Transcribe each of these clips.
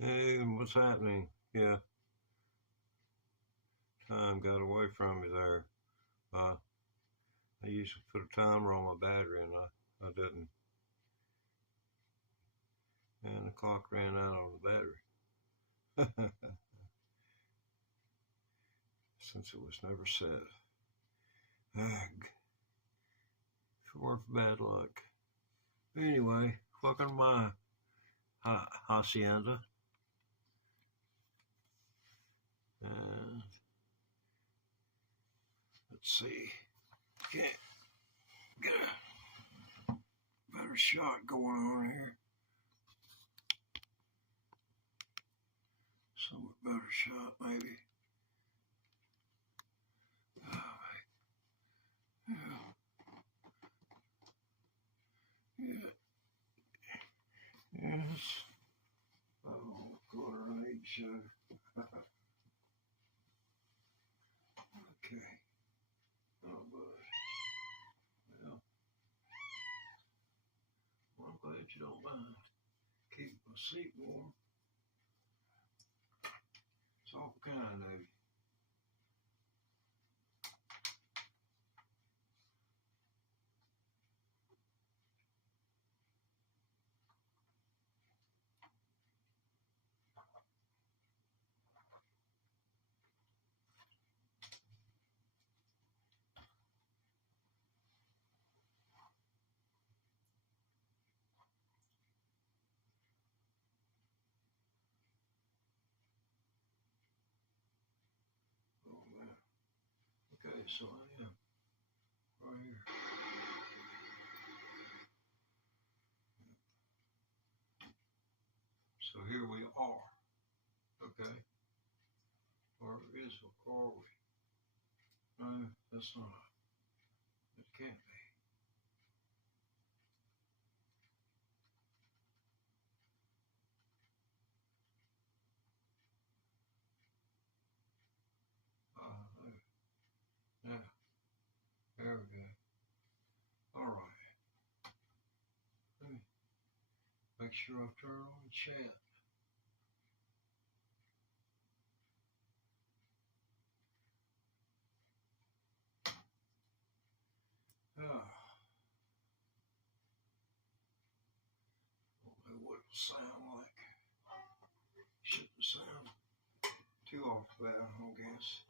Hey, what's happening? Yeah, time got away from me there. Uh, I used to put a timer on my battery and I didn't. And the clock ran out on the battery since it was never set. Ugh, short for bad luck. Anyway, welcome to my hacienda. And let's see, can't get a better shot going on here. Somewhat better shot, maybe. Yeah, yeah, yes. Oh, quarter of 8 show. Okay. Oh, boy. Well, I'm glad you don't mind. Keep my seat warm. It's all kind of you. Oh, man. Okay, so I am right here. So here we are. Okay. Or is are we? No, that's not. It can't be. There. Yeah. There we go. All right. Let me make sure I turn on the chat. Ah. Don't know what it'll sound like. Shouldn't sound too off bad, I guess.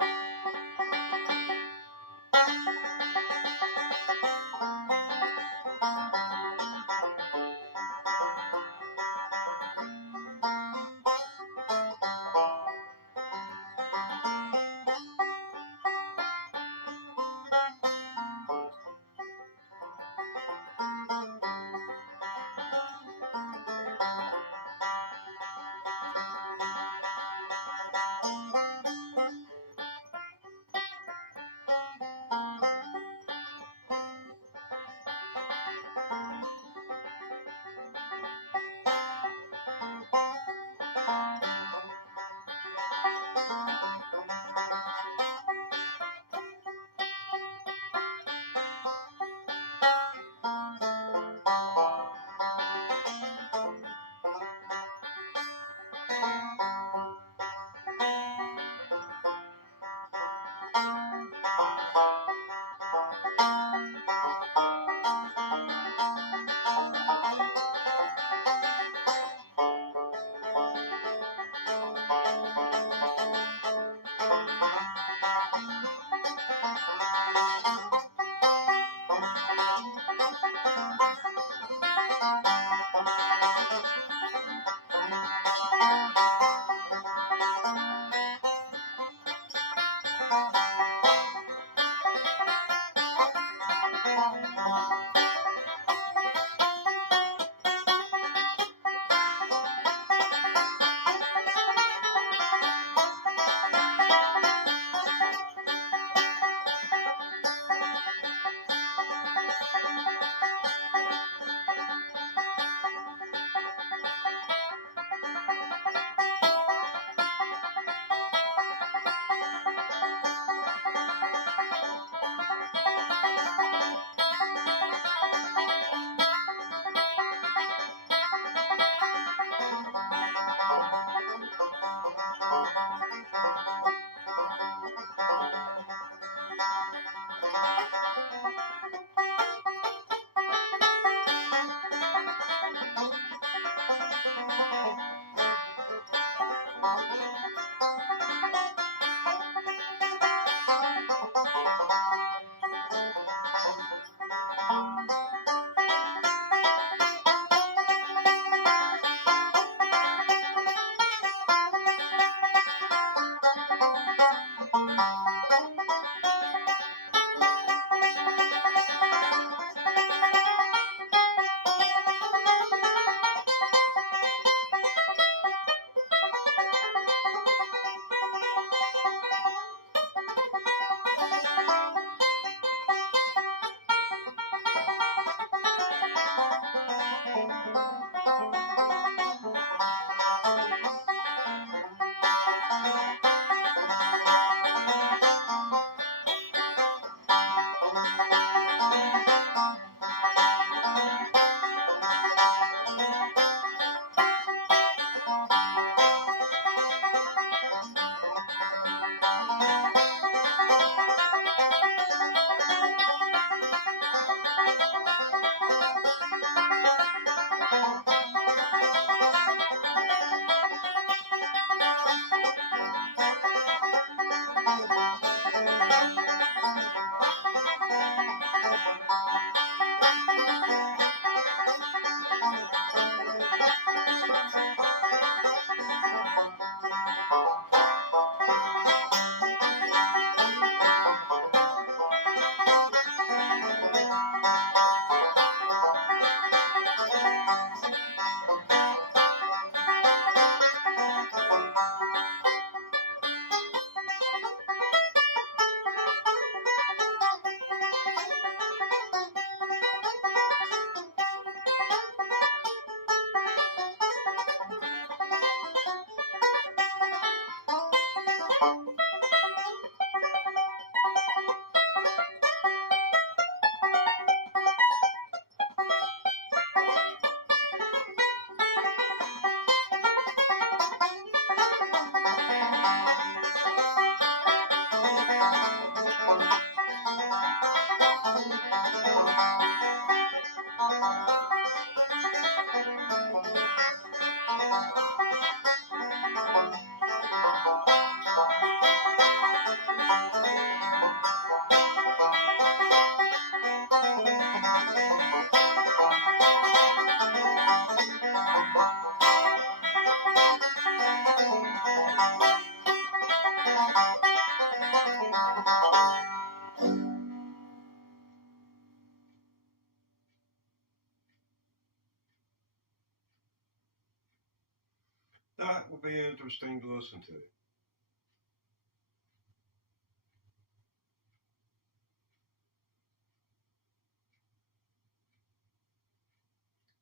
That will be interesting to listen to.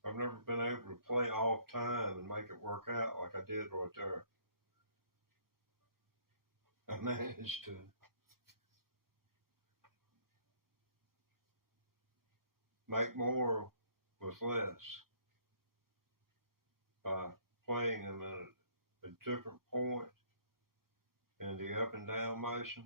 I've never been able to play off time and make it work out like I did right there. I managed to. Make more with less by playing them at a different point in the up and down motion.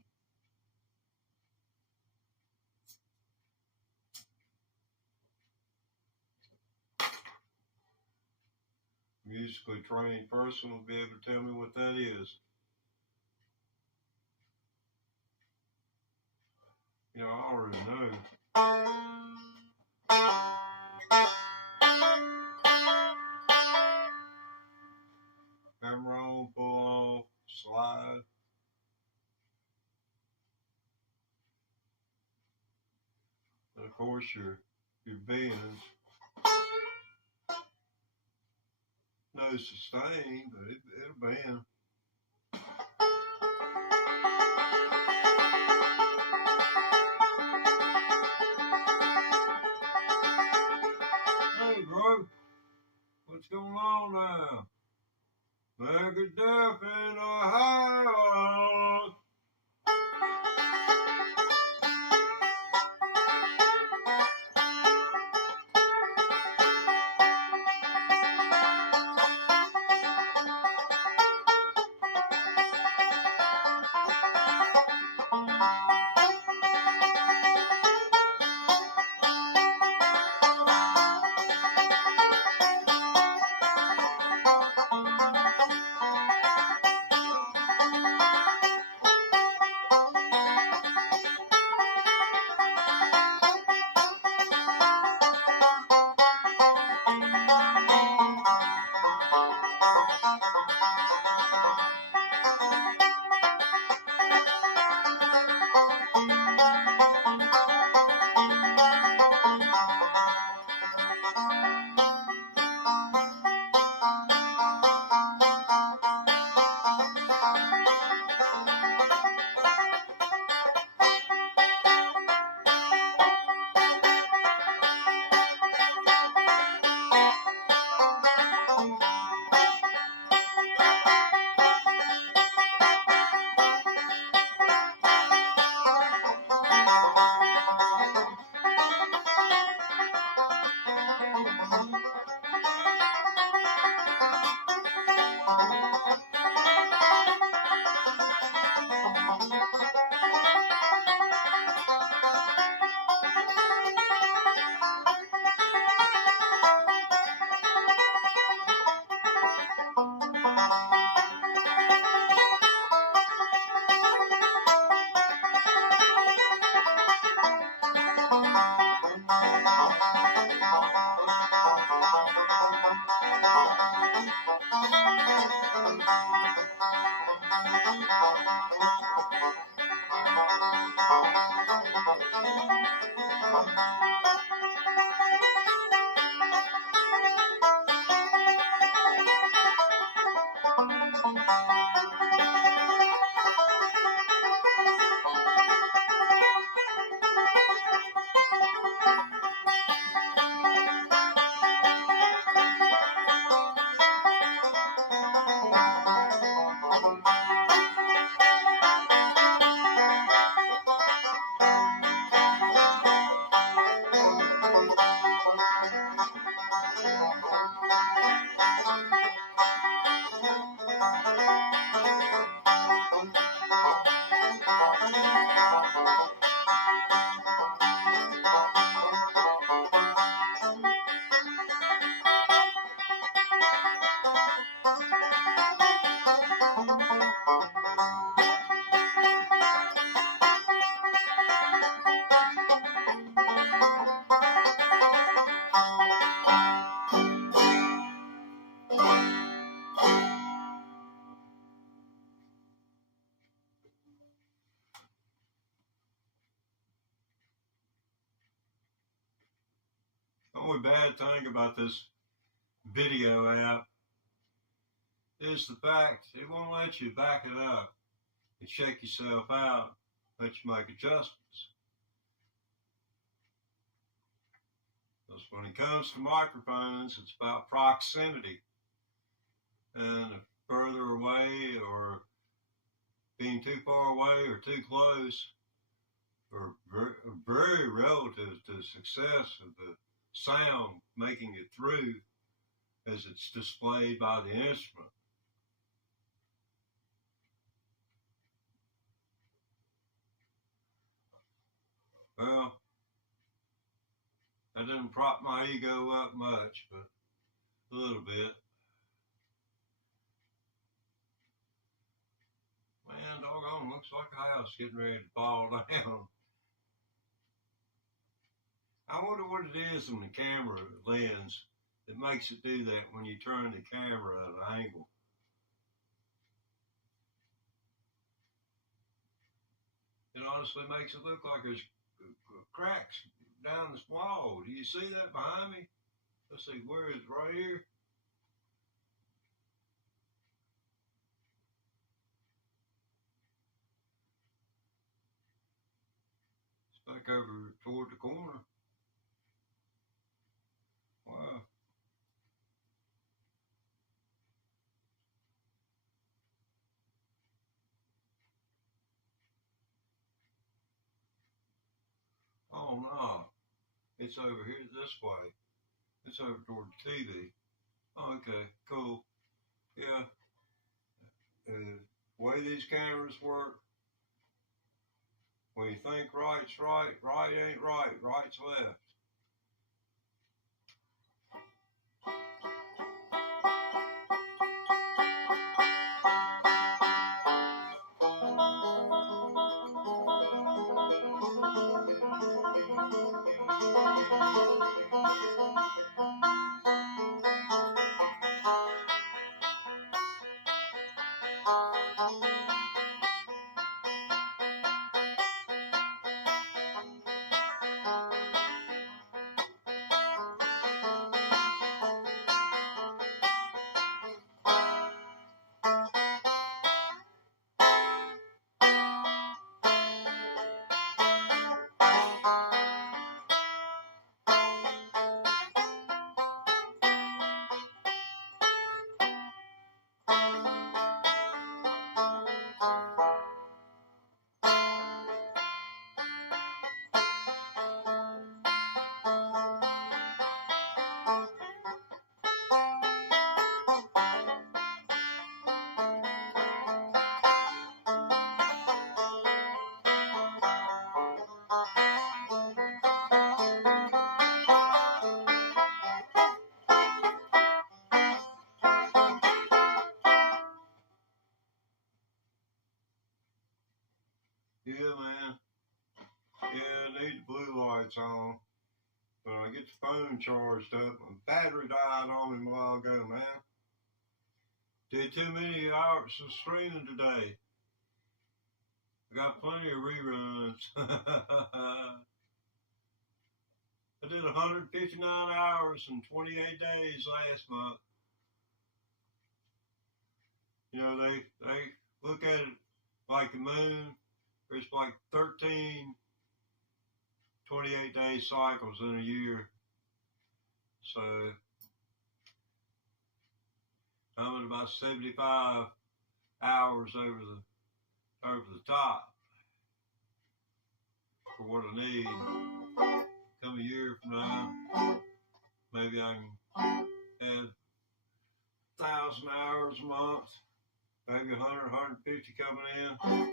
Musically trained person will be able to tell me what that is. You know, I already know. Hammer on, pull off, slide. And of course your bends. No sustain, but it'll bend. Hey, bro, what's going on now? Megadeth in the house. The only bad thing about this video app is the fact it won't let you back it up and check yourself out, let you make adjustments. Because when it comes to microphones, it's about proximity. And the further away or being too far away or too close are very relative to the success of the sound making it through as it's displayed by the instrument. Well, that didn't prop my ego up much, but a little bit. Man, doggone, looks like a house getting ready to fall down. I wonder what it is in the camera lens that makes it do that when you turn the camera at an angle. It honestly makes it look like there's cracks down this wall. Do you see that behind me? Let's see, where is it? Right here? It's back over toward the corner. Wow. Oh no, it's over here this way. It's over toward the TV. Oh, okay, cool. Yeah. The way these cameras work, when you think right's right, right ain't right, right's left. Yeah, man. Yeah, need the blue lights on. When I get the phone charged up, my battery died on me a while ago, man. Did too many hours of streaming today. I got plenty of reruns. I did 159 hours in 28 days last month. You know, they look at it like the moon. There's like 13 28-day cycles in a year. So I'm at about 75 hours over the top for what I need. Come a year from now, maybe I can add 1,000 hours a month, maybe 100, 150 coming in.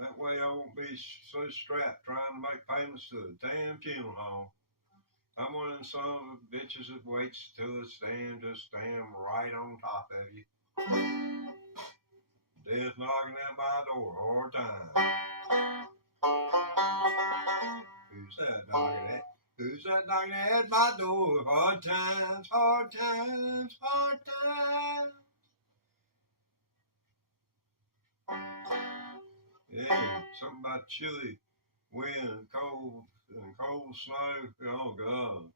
That way I won't be so strapped trying to make payments to the damn funeral home. I'm one of them son of a bitches that waits till it's just damn right on top of you. Death knocking at my door all the time. Who's that knocking at? Who's that knocking at my door? Hard times, hard times, hard times. Yeah, something about chilly wind, cold snow. Oh God.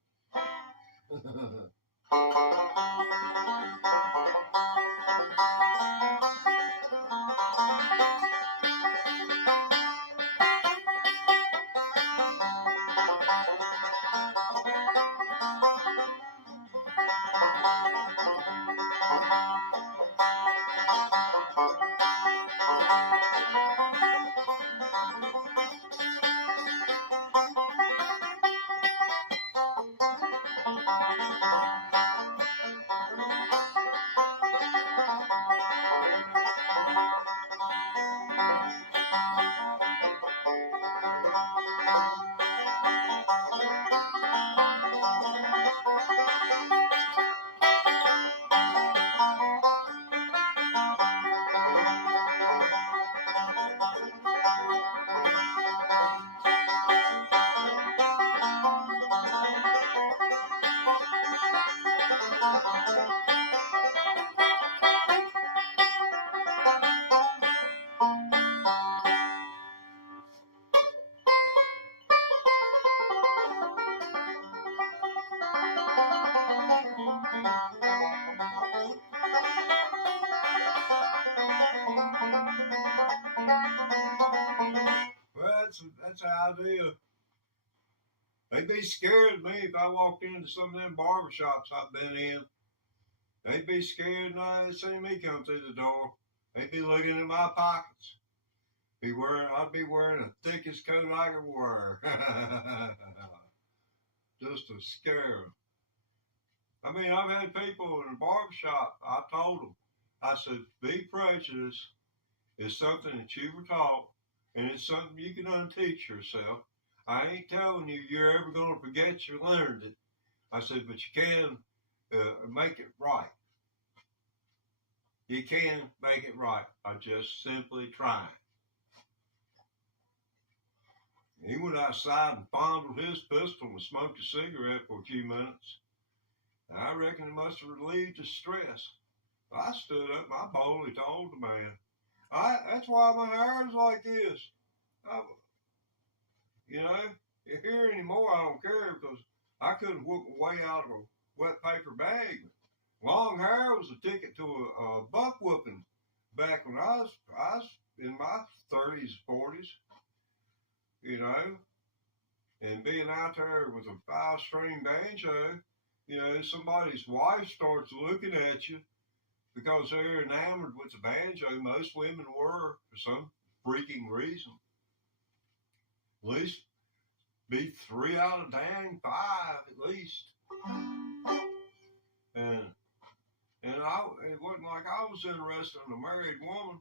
Well, that's how I do. They'd be scared of me if I walked into some of them barbershops I've been in. They'd be scared and they'd see me come through the door. They'd be looking in my pockets. I'd be wearing the thickest coat I could wear. Just to scare them. I mean, I've had people in the barbershop, I told them, I said, be prejudiced is something that you were taught, and it's something you can unteach yourself. I ain't telling you you're ever going to forget you learned it. I said, but you can make it right. You can make it right by just simply trying. He went outside and fondled his pistol and smoked a cigarette for a few minutes. I reckon it must have relieved his stress. I stood up and I boldly told the man, that's why my hair is like this. Here anymore I don't care because I couldn't whoop my way out of a wet paper bag. Long hair was a ticket to a buck whooping back when I was in my 30s, 40s, and being out there with a 5-string banjo, somebody's wife starts looking at you because they're enamored with the banjo. Most women were for some freaking reason. At least be 3 out of dang 5 at least. And it wasn't like I was interested in a married woman,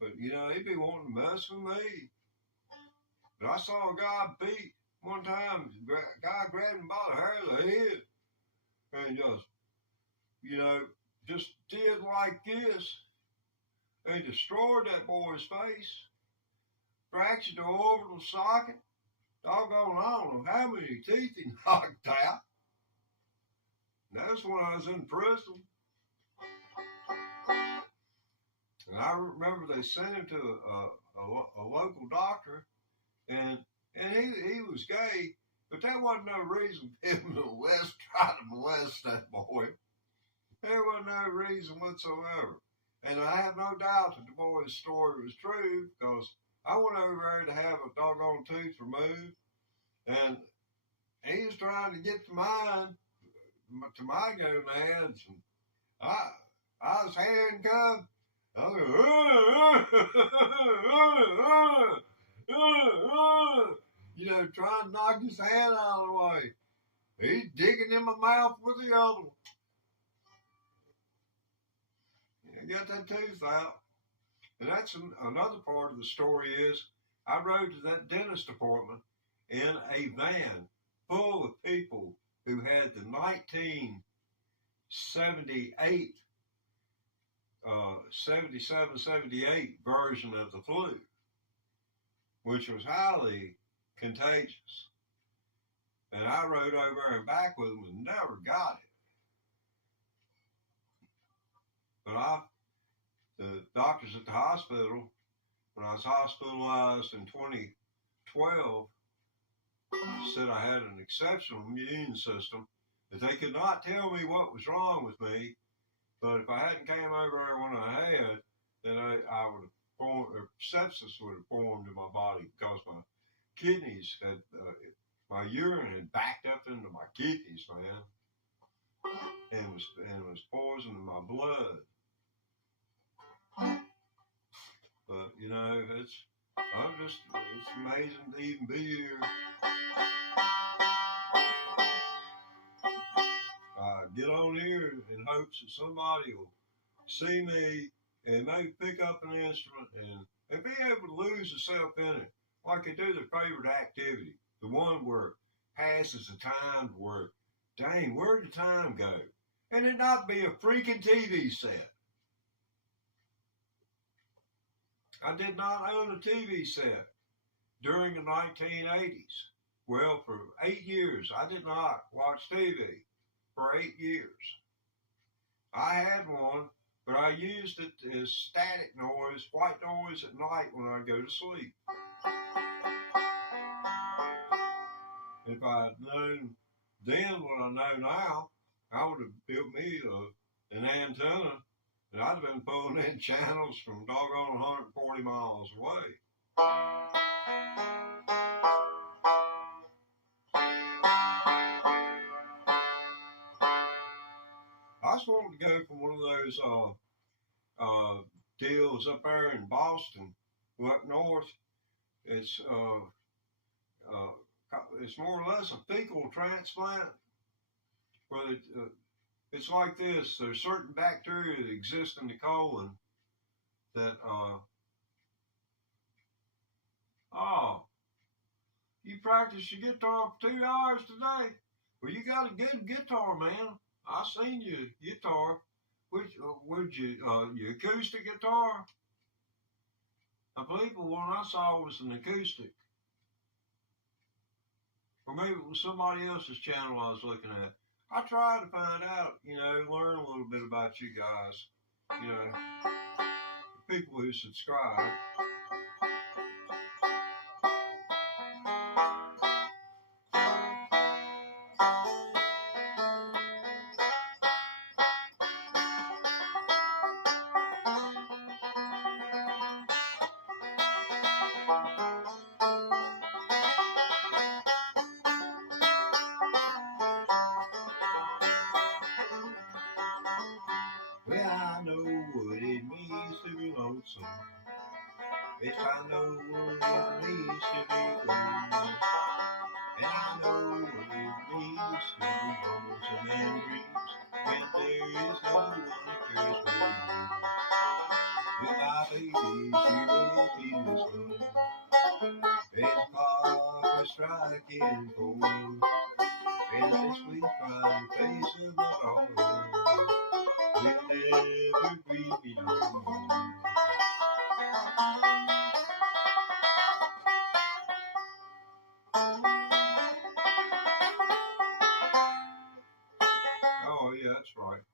but he'd be wanting to mess with me. But I saw a guy beat one time. The guy grabbed him by the hair of the head and just did like this and destroyed that boy's face, fractured the orbital socket. Doggone, I don't know how many teeth he knocked out. And that's when I was in prison. And I remember they sent him to a local doctor, and he was gay, but that wasn't no reason for him to try to molest that boy. There wasn't no reason whatsoever. And I have no doubt that the boy's story was true because I went over there to have a doggone tooth removed, and he was trying to get to my gonads, and I was handcuffed. I was trying to knock his hand out of the way. He's digging in my mouth with the other one. I got that tooth out. And that's another part of the story is I rode to that dentist appointment in a van full of people who had the 1978, 77, 78 version of the flu, which was highly contagious. And I rode over and back with them and never got it. But the doctors at the hospital, when I was hospitalized in 2012, said I had an exceptional immune system, that they could not tell me what was wrong with me, but if I hadn't came over there when I had, then I would have formed, or sepsis would have formed in my body because my kidneys had, my urine had backed up into my kidneys, man, and was poisoning my blood. But you know, it's amazing to even be here. Get on here in hopes that somebody will see me and maybe pick up an instrument and be able to lose themselves in it, like they do their favorite activity, the one where passes the time to work. Dang, where'd the time go? And it not be a freaking TV set. I did not own a TV set during the 1980s. Well, for 8 years, I did not watch TV for 8 years. I had one, but I used it as static noise, white noise at night when I go to sleep. If I had known then what I know now, I would have built me an antenna, and I'd have been pulling in channels from doggone 140 miles away. I was wanting to go from one of those deals up there in Boston, up north. It's more or less a fecal transplant, where it's like this. There's certain bacteria that exist in the colon that you practice your guitar for 2 hours today. Well, you got a good guitar, man. I seen your guitar. Which your acoustic guitar? I believe the one I saw was an acoustic. Or maybe it was somebody else's channel I was looking at. I tried to find out, learn a little bit about you guys. People who subscribe. Well, I know what it means to be lonesome. Yes, I know what it means to be lonely. And I know what it means to be lonesome and dreams when there is no one that cares for you. Well, my baby, she will be this one. As clock is striking 4, and this sweet crying face of my darling will never grieve me no more. Oh, yeah, that's right.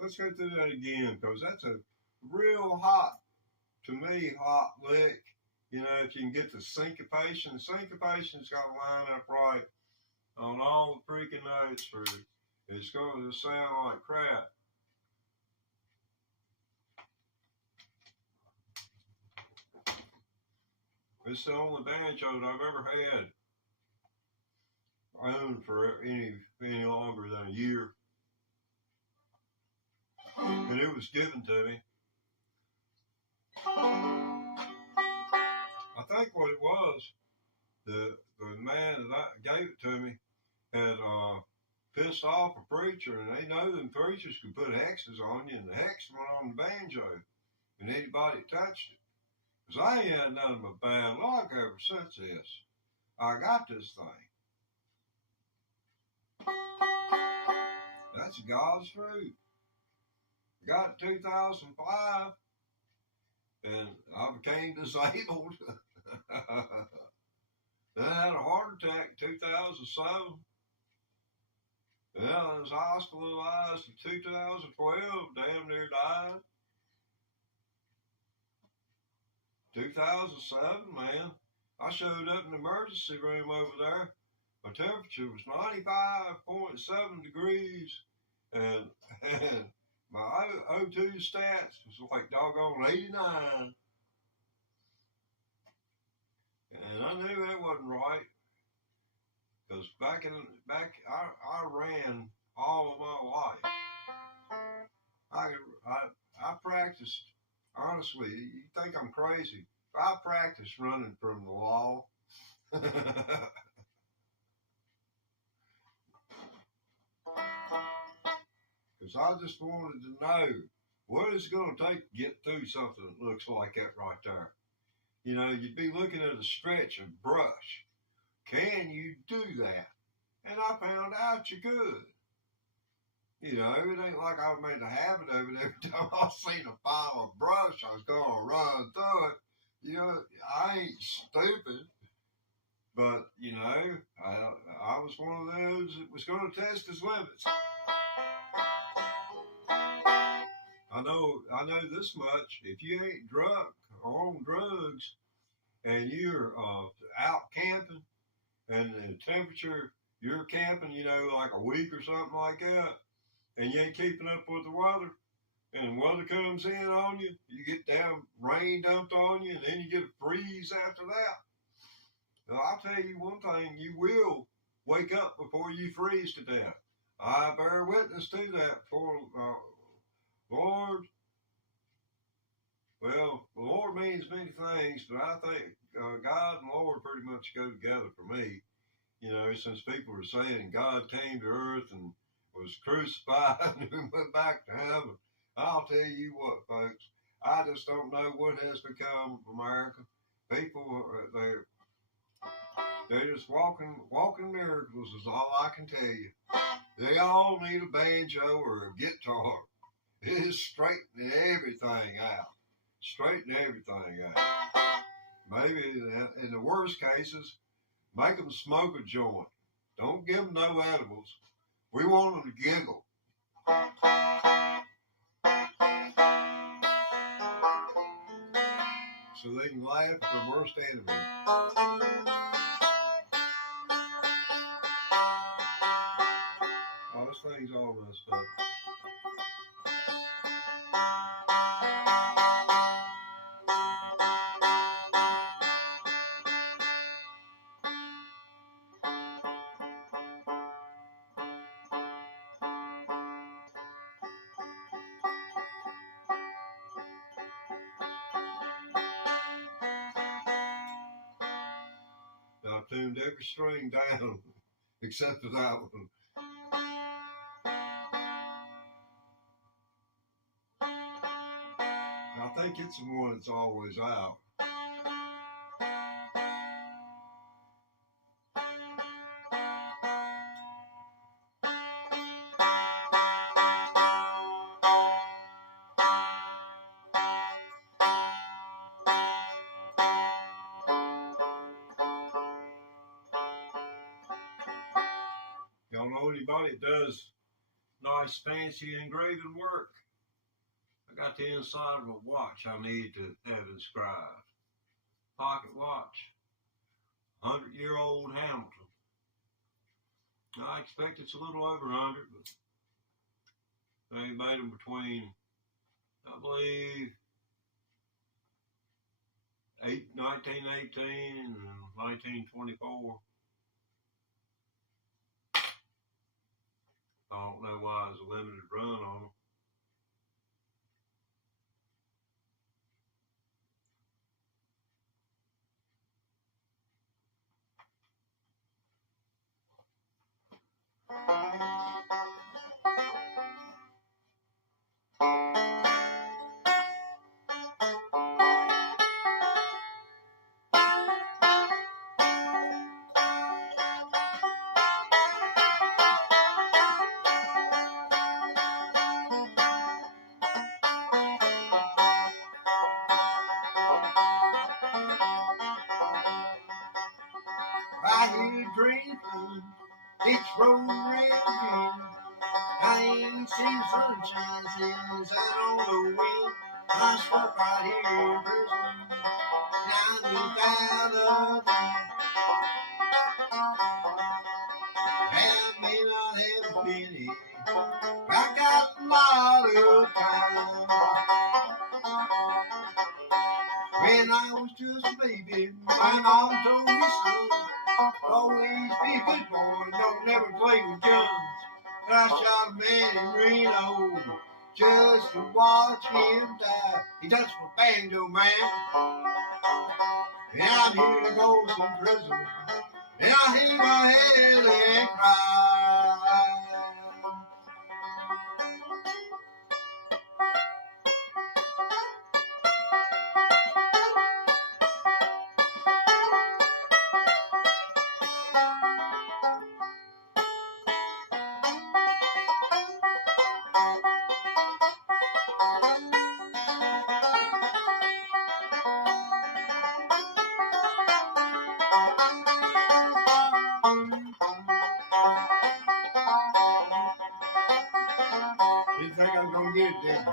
Let's go through that again, because that's a real hot, to me, hot lick. If you can get the syncopation. Syncopation's got to line up right on all the freaking notes for it. It's going to sound like crap. It's the only banjo that I've ever had owned for any longer than a year. And it was given to me. I think what it was, the man that gave it to me had pissed off a preacher, and they know them preachers could put hexes on you, and the hex went on the banjo, and anybody touched it. Because I ain't had none of my bad luck ever since this. I got this thing. That's God's truth. Got it 2005, and I became disabled. Then I had a heart attack in 2007. Then I was hospitalized in 2012, damn near died. 2007, man, I showed up in the emergency room over there. My temperature was 95.7 degrees, and my O2 stats was like doggone 89. And I knew that wasn't right, because I ran all of my life. I practiced, honestly, you think I'm crazy. I practiced running from the law. Because I just wanted to know what it's going to take to get through something that looks like that right there. You know, you'd be looking at a stretch of brush. Can you do that? And I found out you could. You know, it ain't like I made a habit of it. Every time I seen a pile of brush, I was going to run through it. You know, I ain't stupid. But, you know, I was one of those that was going to test his limits. I know this much. If you ain't drunk or on drugs and you're out camping and the temperature, you're camping, you know, like a week or something like that, and you ain't keeping up with the weather, and weather comes in on you, you get damn rain dumped on you, and then you get a freeze after that. Now, I'll tell you one thing, you will wake up before you freeze to death. I bear witness to that for Lord. Well, the Lord means many things, but I think God and Lord pretty much go together for me. You know, since people were saying God came to earth and was crucified and went back to heaven. I'll tell you what, folks, I just don't know what has become of America. People, they're just walking miracles is all I can tell you. They all need a banjo or a guitar. It is straightening everything out. Straighten everything out. Maybe in the worst cases, make them smoke a joint. Don't give them no edibles. We want them to giggle. So they can laugh at their worst enemy. Oh, this thing's all messed up. I tuned every string down except for that one. I think it's the one that's always out. Y'all know anybody that does nice fancy engraving work? I got the inside of a watch I need to have inscribed. Pocket watch. 100-year-old Hamilton. I expect it's a little over 100, but they made them between, I believe, 1918 and 1924. I don't know why it's a limited run on them. I hear drinking, each road ringing. I ain't seen sunshine since I don't know when. I stuck right here in prison, and I'm without a plan. I may not have a penny, I got a lot of time. When I was just a baby, my mom told me, son, always be a good boy, don't never play with guns. I shot a man in Reno just to watch him die. He touched my banjo, man, and I'm here to go to prison, and I hang my head and cry. You think I'm gonna get it, didn't you?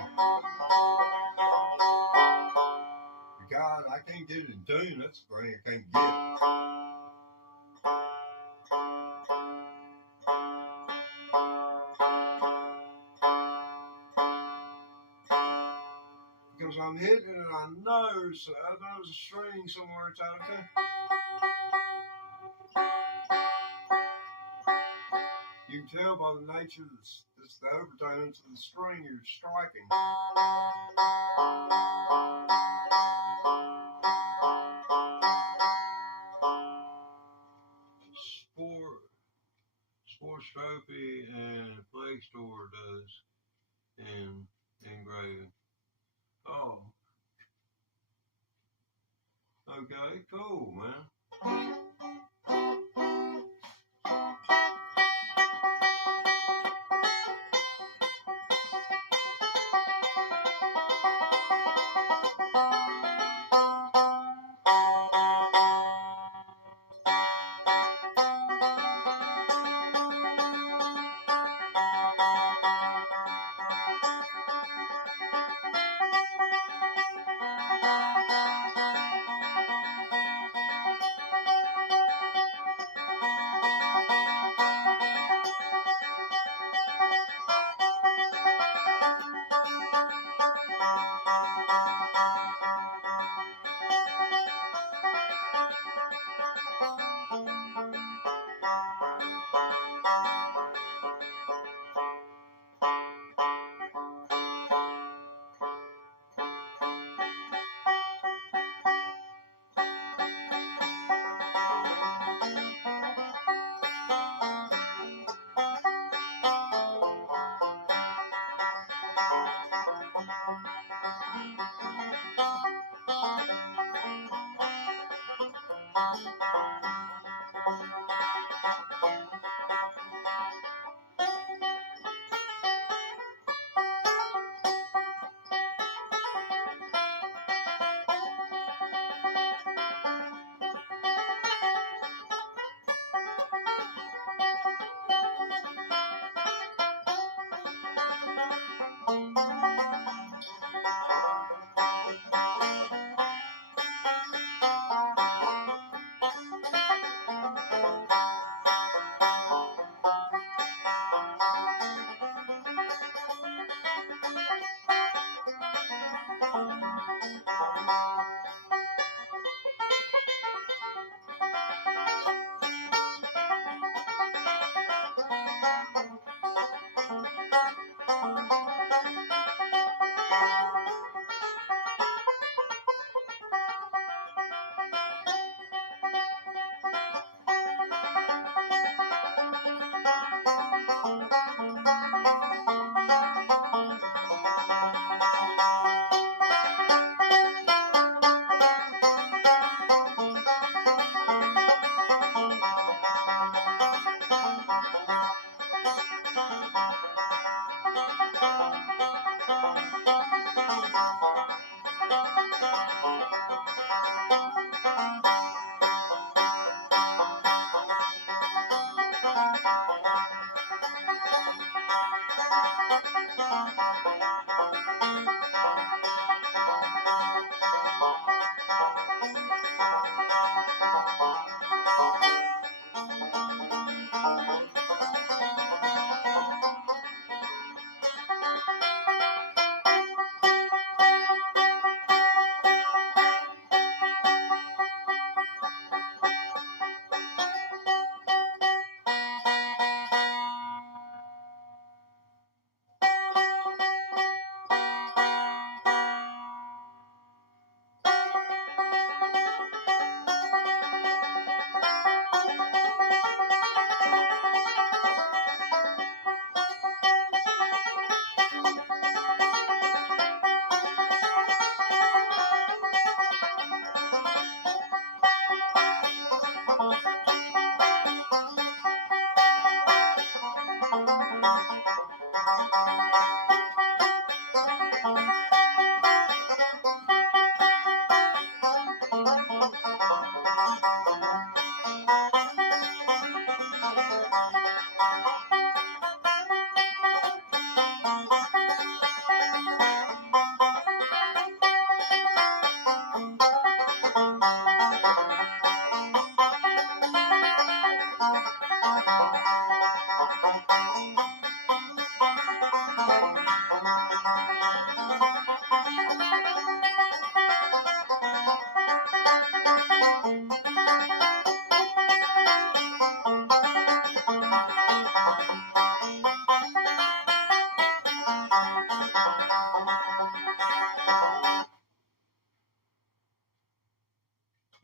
God, I can't get it in tune. That's the thing I can't get. Because I'm hitting it and I know there's a string somewhere it's out of tune. You can tell by the nature of the overtones of the string you're striking. Spore and Play Store does in engraving. Oh. Okay, cool, man.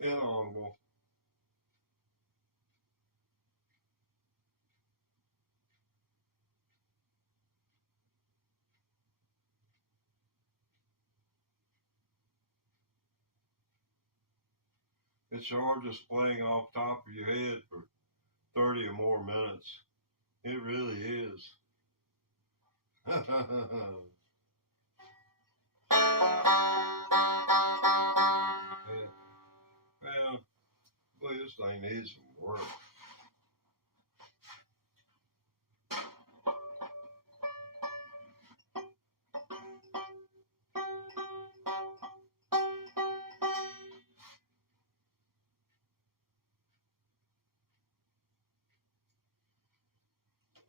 Inaudible. It's hard just playing off top of your head for 30 or more minutes. It really is. Well, boy, this thing needs some work.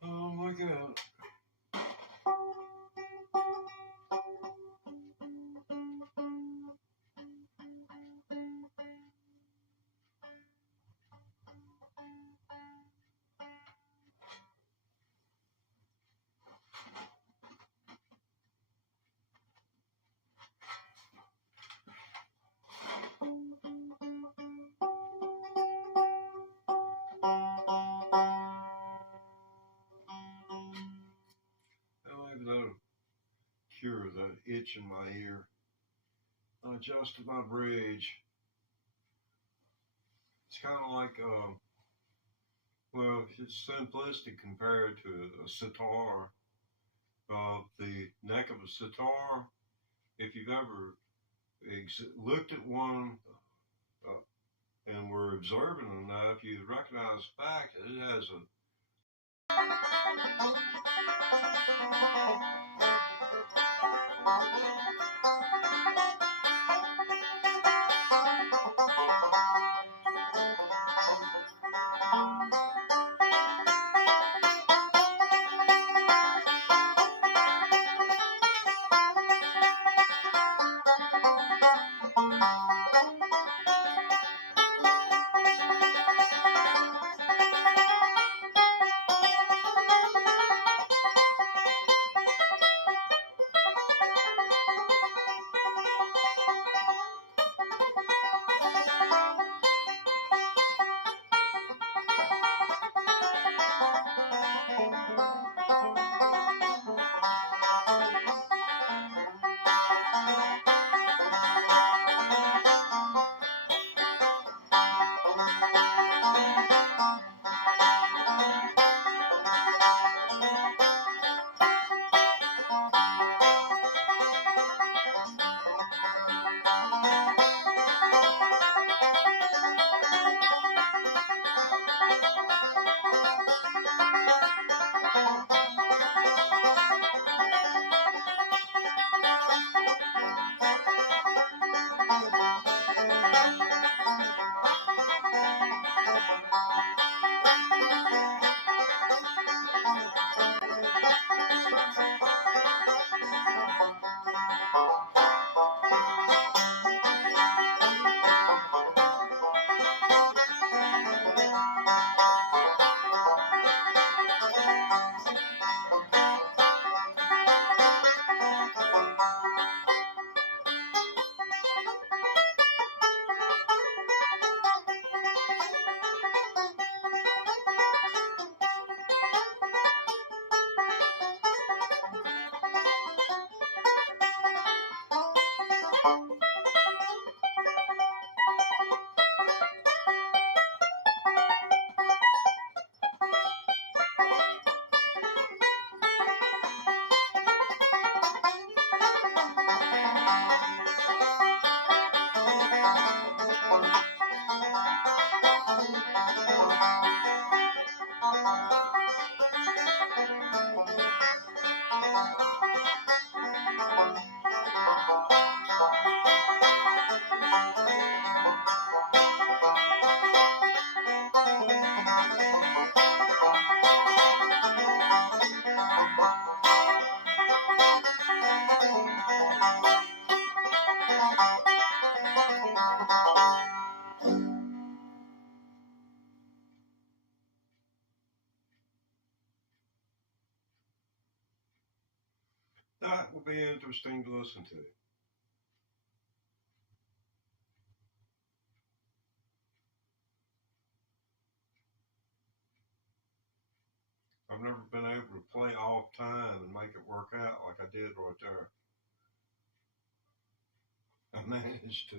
Oh my God. Maybe that'll cure that itch in my ear. I adjusted my bridge. It's kind of like, well, it's simplistic compared to a sitar. The neck of a sitar, if you've ever looked at one and were observant enough, you recognize the fact that it has a That will be interesting to listen to. I've never been able to play off time and make it work out like I did right there. I managed to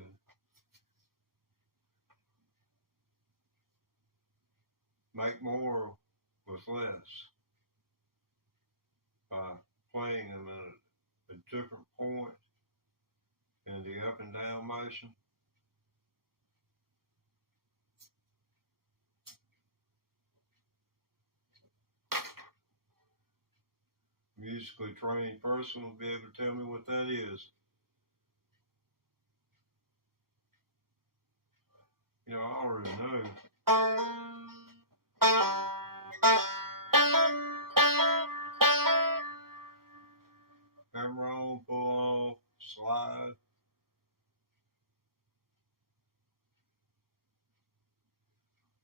make more with less by playing them at a different point in the up and down motion. Musically trained person will be able to tell me what that is. You know, I already know. Hammer on, pull off, slide.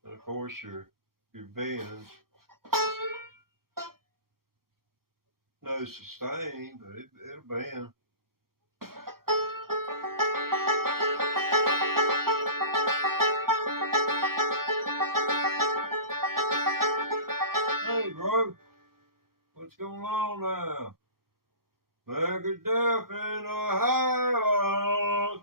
And of course your bends. No sustain, but it'll bend. Hey, bro, what's going on now? Megadeth in the house.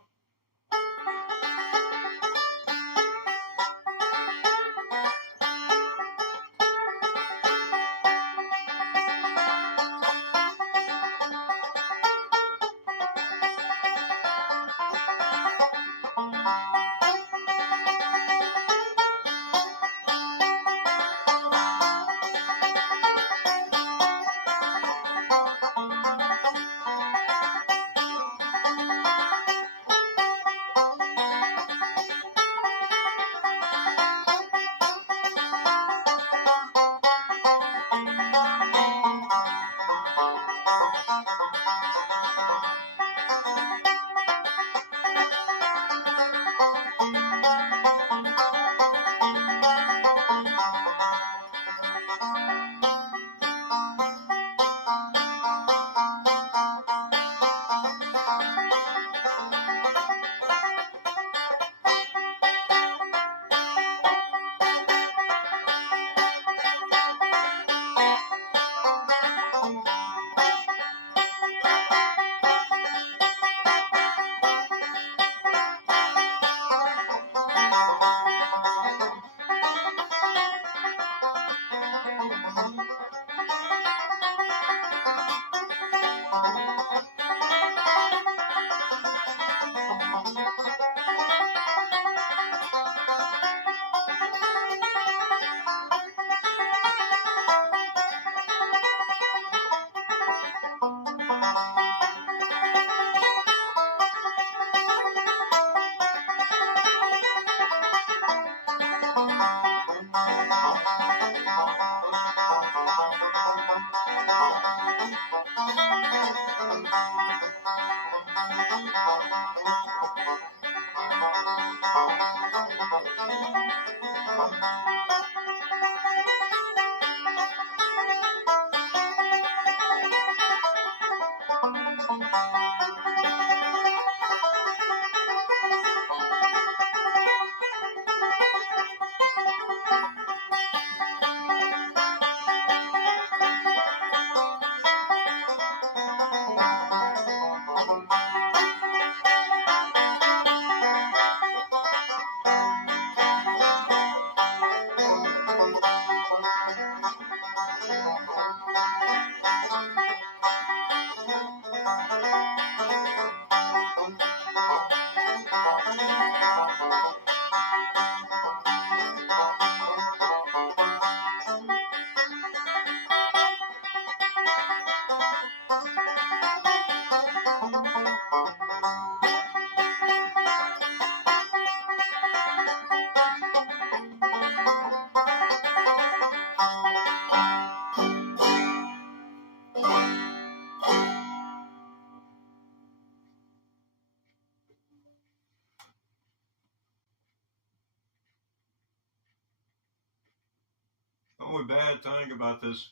only bad thing about this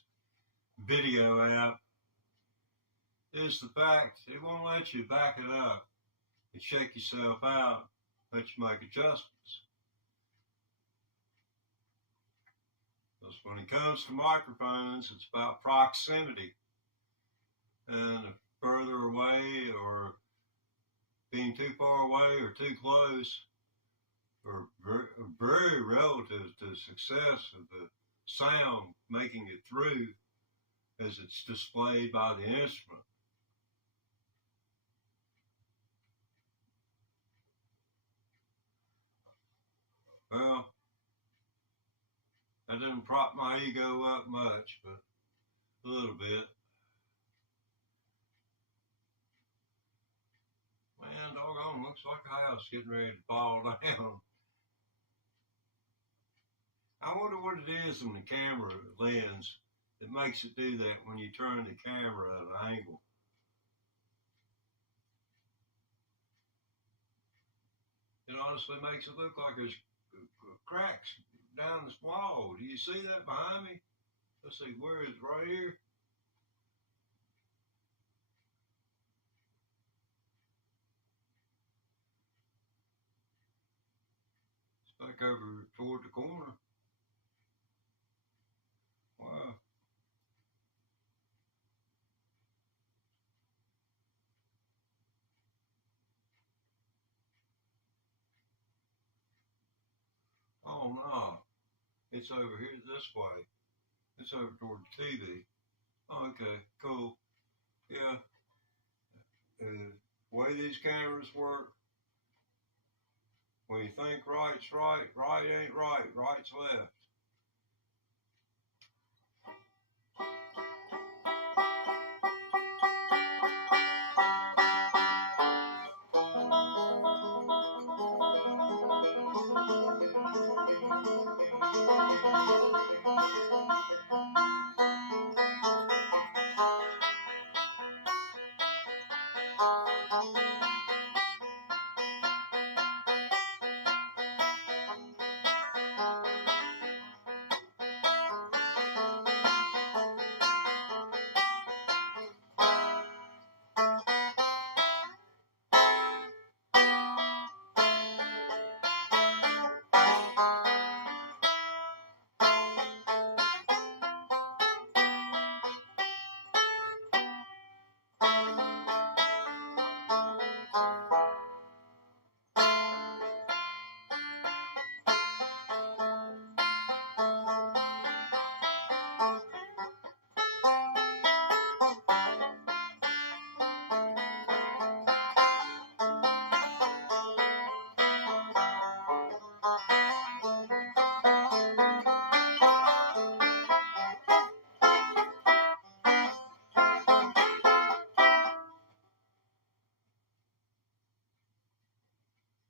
video app is the fact it won't let you back it up and check yourself out, let you make adjustments. Because when it comes to microphones, it's about proximity. And if further away or being too far away or too close are very relative to the success of the sound making it through as it's displayed by the instrument. Well, I didn't prop my ego up much, but a little bit. Man, doggone, looks like a house getting ready to fall down. I wonder what it is in the camera lens that makes it do that when you turn the camera at an angle. It honestly makes it look like there's cracks down this wall. Do you see that behind me? Let's see, where is it? Right here? It's back over toward the corner. Wow. Oh no. It's over here this way. It's over toward the TV. Oh, okay, cool. Yeah. The way these cameras work, when you think right's right, right ain't right, right's left.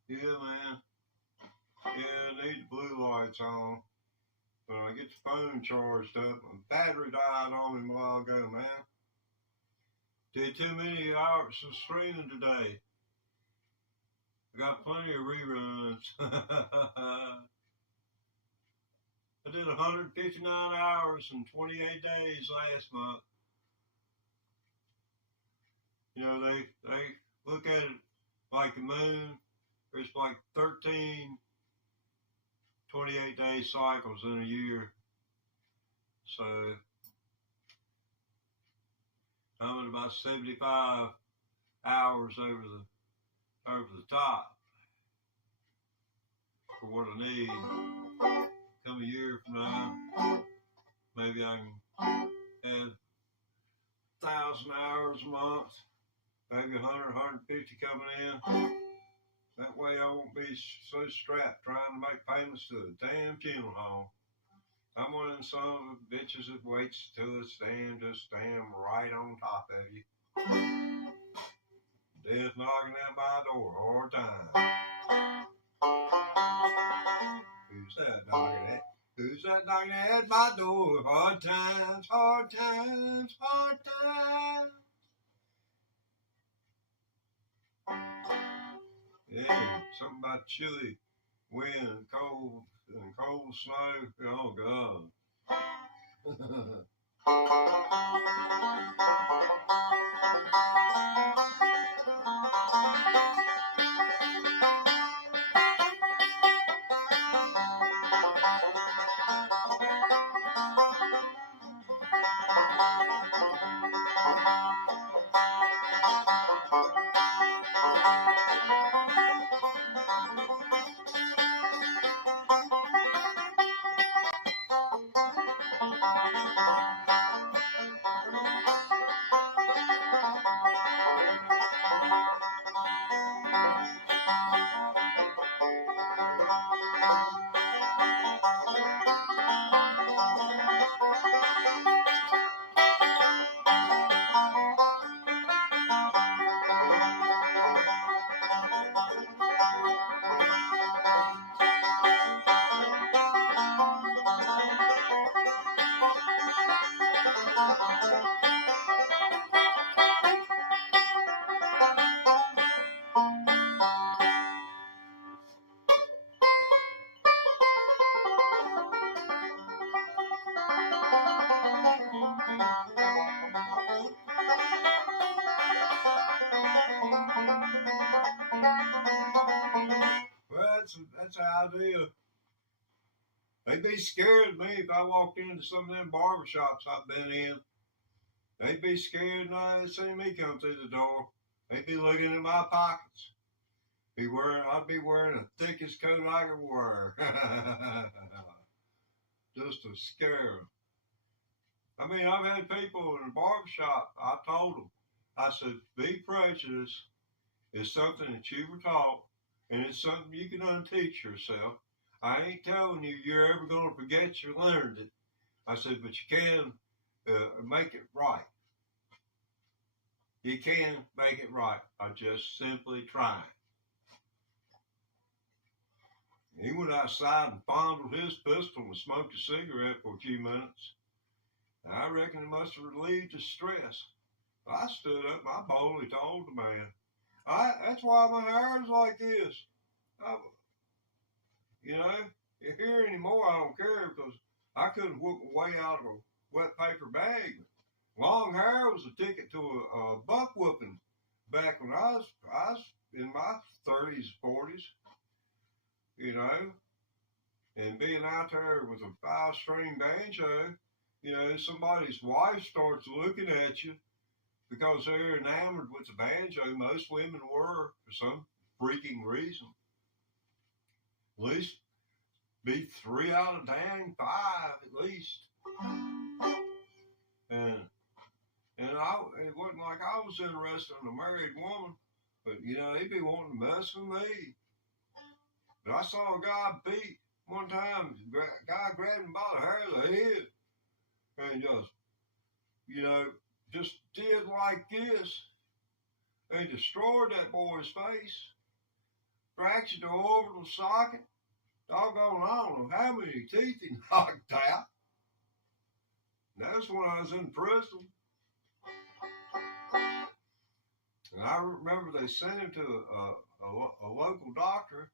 Yeah, man. Yeah, I need the blue lights on. When I get the phone charged up, my battery died on me a while ago, man. Did too many hours of streaming today. I got plenty of reruns. I did 159 hours in 28 days last month. You know, they look at it like the moon. There's like 13 28-day cycles in a year. So I'm at about 75 hours over the top for what I need. Come a year from now, maybe I can add 1,000 hours a month, maybe 100, 150 coming in. That way I won't be so strapped trying to make payments to a damn funeral home. I'm one of them son of a bitches that waits till it's just stand right on top of you. Death knocking at my door all the time. Who's that knocking at? Who's that knocking at my door? Hard times, hard times, hard times. Yeah, something about chilly wind, cold snow. Oh God. Well, that's how I do. They'd be scared of me if I walked into some of them barbershops I've been in. They'd be scared and they'd see me come through the door. They'd be looking in my pockets. I'd be wearing the thickest coat I could wear. Just to scare them. I mean, I've had people in the barbershop, I told them, I said, be prejudiced is something that you were taught, and it's something you can unteach yourself. I ain't telling you you're ever going to forget you learned it. I said, but you can make it right. You can make it right by just simply trying. He went outside and fondled his pistol and smoked a cigarette for a few minutes. I reckon it must have relieved his stress. I stood up and I boldly told the man, that's why my hair is like this. Here anymore, I don't care because I couldn't whoop my way out of a wet paper bag. Long hair was a ticket to a buck whooping back when I was in my 30s, 40s, and being out there with a 5-string banjo, somebody's wife starts looking at you because they're enamored with the banjo. Most women were for some freaking reason. At least be 3 out of dang 5 at least. And it wasn't like I was interested in a married woman, but he'd be wanting to mess with me. But I saw a guy beat one time. Guy grabbed him by the hair of the head and just did like this. They destroyed that boy's face, fractured the orbital socket. Doggone, I don't know how many teeth he knocked out. And that's when I was in prison. And I remember they sent him to a local doctor,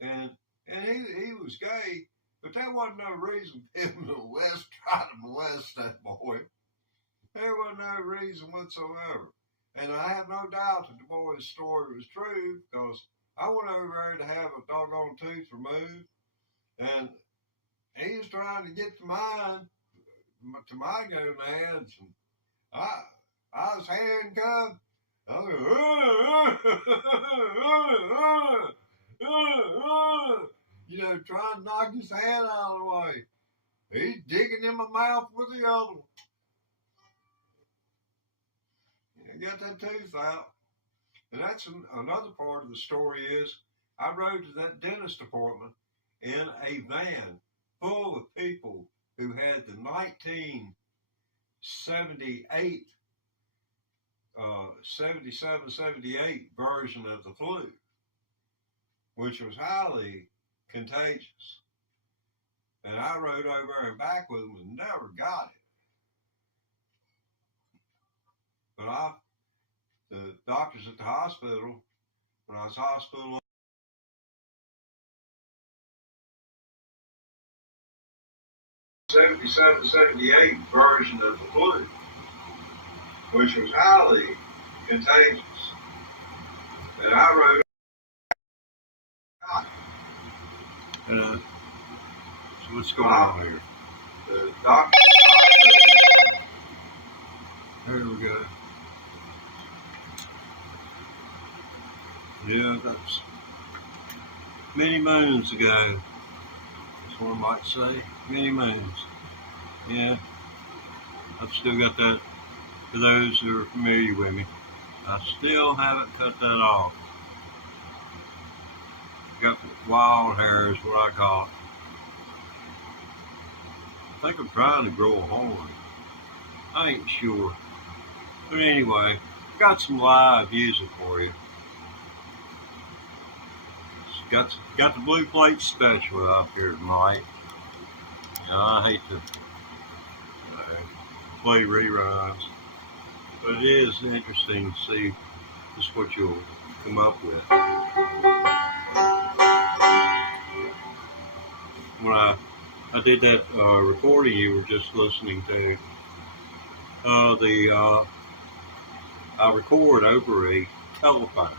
and he was gay, but that wasn't no reason for him to try to molest that boy. There wasn't no reason whatsoever. And I have no doubt that the boy's story was true because I went over there to have a doggone tooth removed, and he was trying to get to my gonads, and I was handcuffed. I was trying to knock his hand out of the way. He's digging in my mouth with the other one. Got that tooth out. And that's another part of the story is I rode to that dentist appointment in a van full of people who had the 1978, 77, 78 version of the flu, which was highly contagious. And I rode over and back with them and never got it. But the doctors at the hospital, when I was hospitalized, 77, 78 version of the flu, which was highly contagious. And I wrote, so what's going on here? The doctor. There we go. Yeah, that's many moons ago. That's what I might say. Many moons. Yeah. I've still got that. For those who are familiar with me, I still haven't cut that off. Got wild hair is what I call it. I think I'm trying to grow a horn. I ain't sure. But anyway, got some live music for you. Got the Blue Plate Special out here tonight. I hate to play reruns, but it is interesting to see just what you'll come up with. When I did that recording you were just listening to, I record over a telephone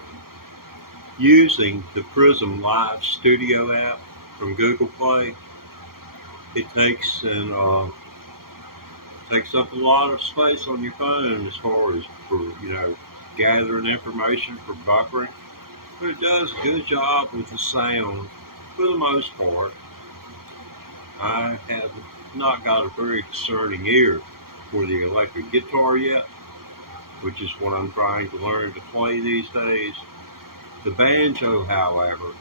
using the Prism Live Studio app from Google Play. It takes up a lot of space on your phone as far as for gathering information for buffering, but it does a good job with the sound for the most part. I have not got a very discerning ear for the electric guitar yet, which is what I'm trying to learn to play these days. The banjo, however,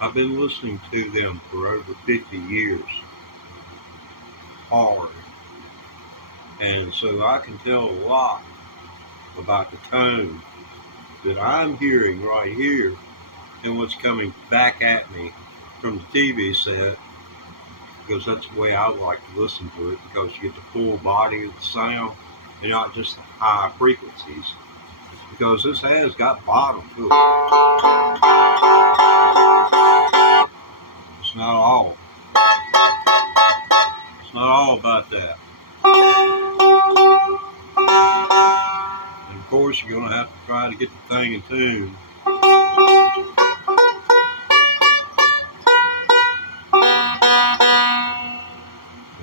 I've been listening to them for over 50 years, hard. And so I can tell a lot about the tone that I'm hearing right here and what's coming back at me from the TV set, because that's the way I like to listen to it, because you get the full body of the sound and not just the high frequencies, because this has got bottom to it. It's not all about that. And of course, you're going to have to try to get the thing in tune.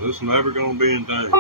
It's never going to be in tune.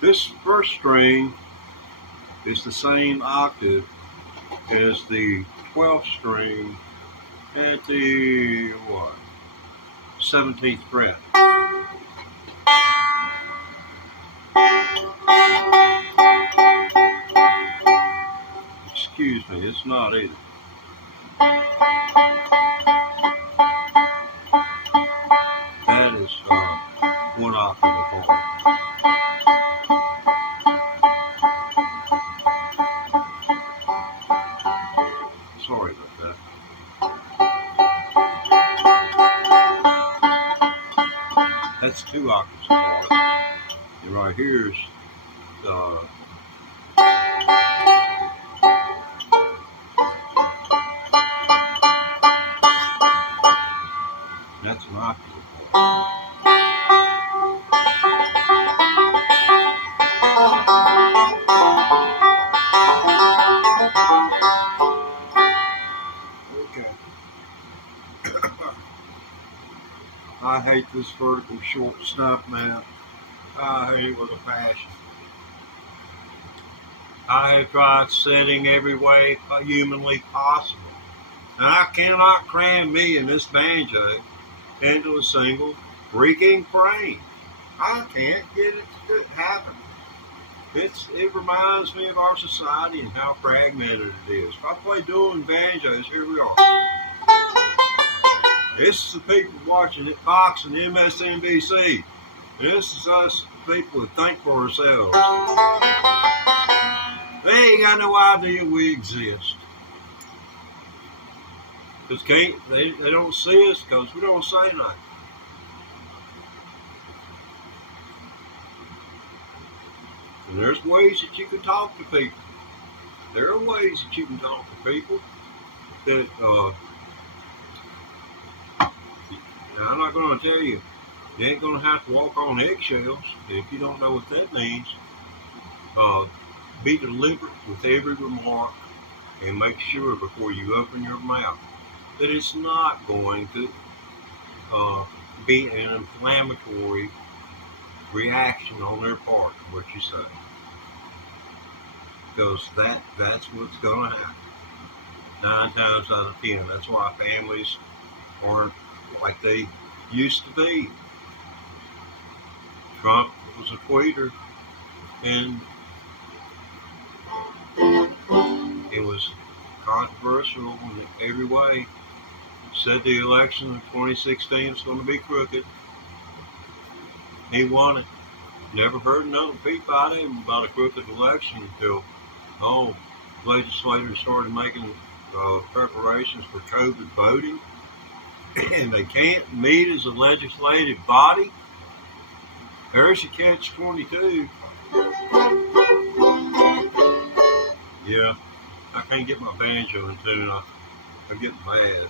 This first string is the same octave as the 12th string at the 17th fret. Excuse me, it's not either. That is one octave apart. Sorry about that. That's two octaves apart. And right here's that's an octave apart. I hate this vertical short snuff mount. I hate it with a passion. I have tried setting every way humanly possible, and I cannot cram me and this banjo into a single freaking frame. I can't get it to happen. It reminds me of our society and how fragmented it is. If I play dual and banjos, here we are. This is the people watching at Fox and MSNBC. This is us people who think for ourselves. They ain't got no idea we exist. Cause they don't see us because we don't say nothing. And there's ways that you can talk to people. There are ways that you can talk to people that I'm not going to tell you. You ain't going to have to walk on eggshells. If you don't know what that means, be deliberate with every remark and make sure before you open your mouth that it's not going to be an inflammatory reaction on their part to what you say. Because that's what's going to happen. 9 times out of 10. That's why families aren't like they used to be. Trump was a quitter, and it was controversial in every way. Said the election in 2016 was going to be crooked. He won it. Never heard another peep about him about a crooked election until legislators started making preparations for COVID voting, and they can't meet as a legislative body. There's your catch-22. Yeah, I can't get my banjo in tune. I'm getting mad.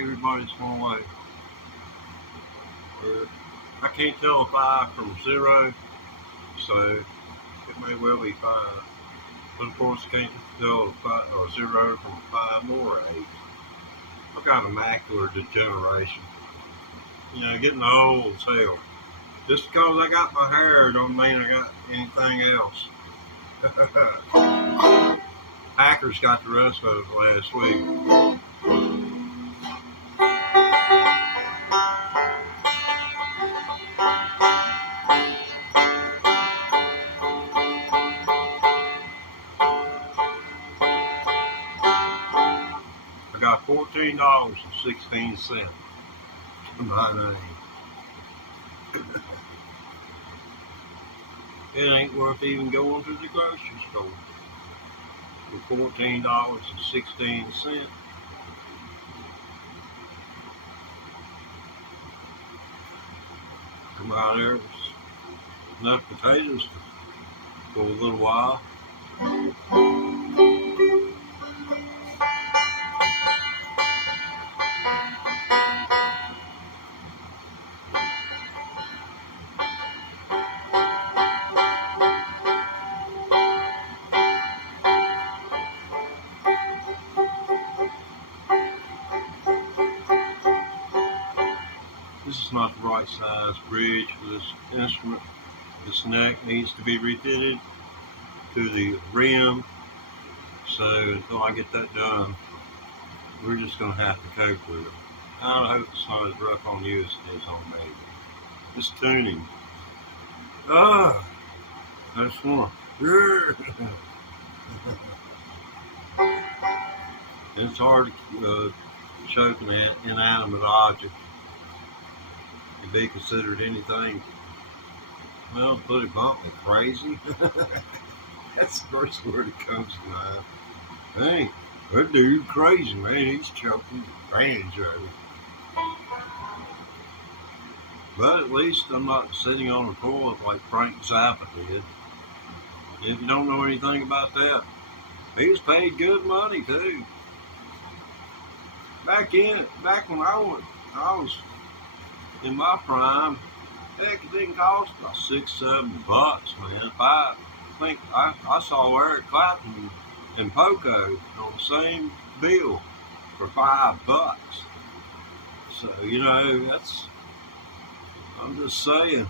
Everybody's one way. I can't tell a 5 from 0, so it may well be 5. But of course, I can't tell a 0 from a 5 or an 8. I've got a macular degeneration. Getting old as hell. Just because I got my hair don't mean I got anything else. Hackers got the rest of it last week. I got $14.16 in my name. It ain't worth even going to the grocery store for $14.16. Come out there, there's enough potatoes for a little while. the right size bridge for this instrument. This neck needs to be refitted to the rim. So until I get that done, we're just going to have to cope with it. I hope it's not as rough on you as it is on me. This tuning. I just want to. It's hard to choke an inanimate object to be considered anything, well, to put it bluntly, crazy. That's the first word that comes to mind. Hey, that dude crazy, man. He's choking brains out of it. But at least I'm not sitting on a toilet like Frank Zappa did. If you don't know anything about that, he was paid good money too. Back when I was in my prime, heck, it didn't cost about $6-7, man. I think I saw Eric Clapton and Poco on the same bill for $5. So, you know, I'm just saying.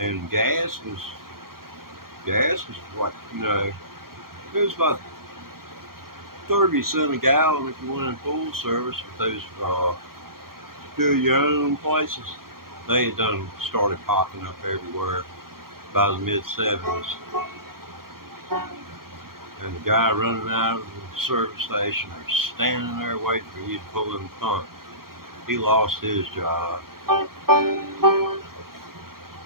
And gas was like, you know, it was about 30 cents a gallon if you went in full service with those do your own places. They had started popping up everywhere by the mid-70s. And the guy running out of the service station or standing there waiting for you to pull in the pump, he lost his job.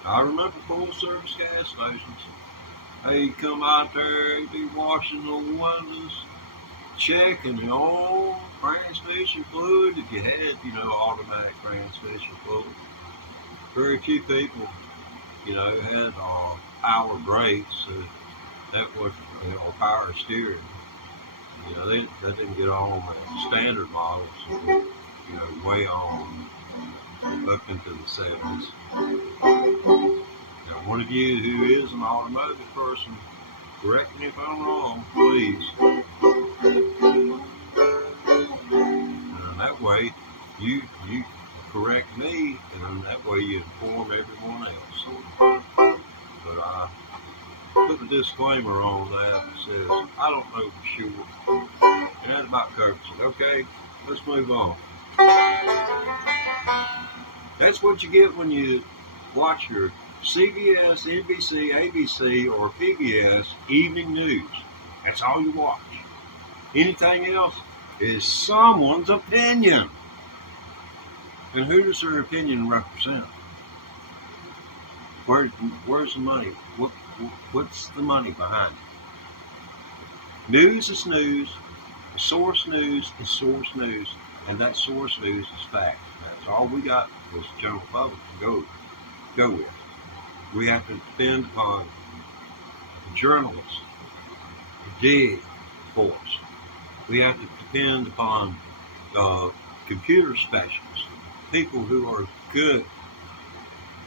I remember full service gas stations. They'd come out there, they'd be washing the windows, checking the old transmission fluid if you had, you know, automatic transmission fluid. Very few people, you know, had power brakes, that was, you know, power steering. You know, that didn't get on the standard models, you know, way on up into the 70s. Now, one of you who is an automotive person, correct me if I'm wrong, please. And that way, you correct me, and that way you inform everyone else. But I put a disclaimer on that says, I don't know for sure. And that about covers it. Okay, let's move on. That's what you get when you watch your CBS, NBC, ABC, or PBS evening news. That's all you watch. Anything else is someone's opinion. And who does their opinion represent? Where's the money? What's the money behind it? News is news. Source news is source news. And that source news is fact. That's all we got as the general public to go with. We have to depend upon journalists to dig for us. We have to depend upon computer specialists, people who are good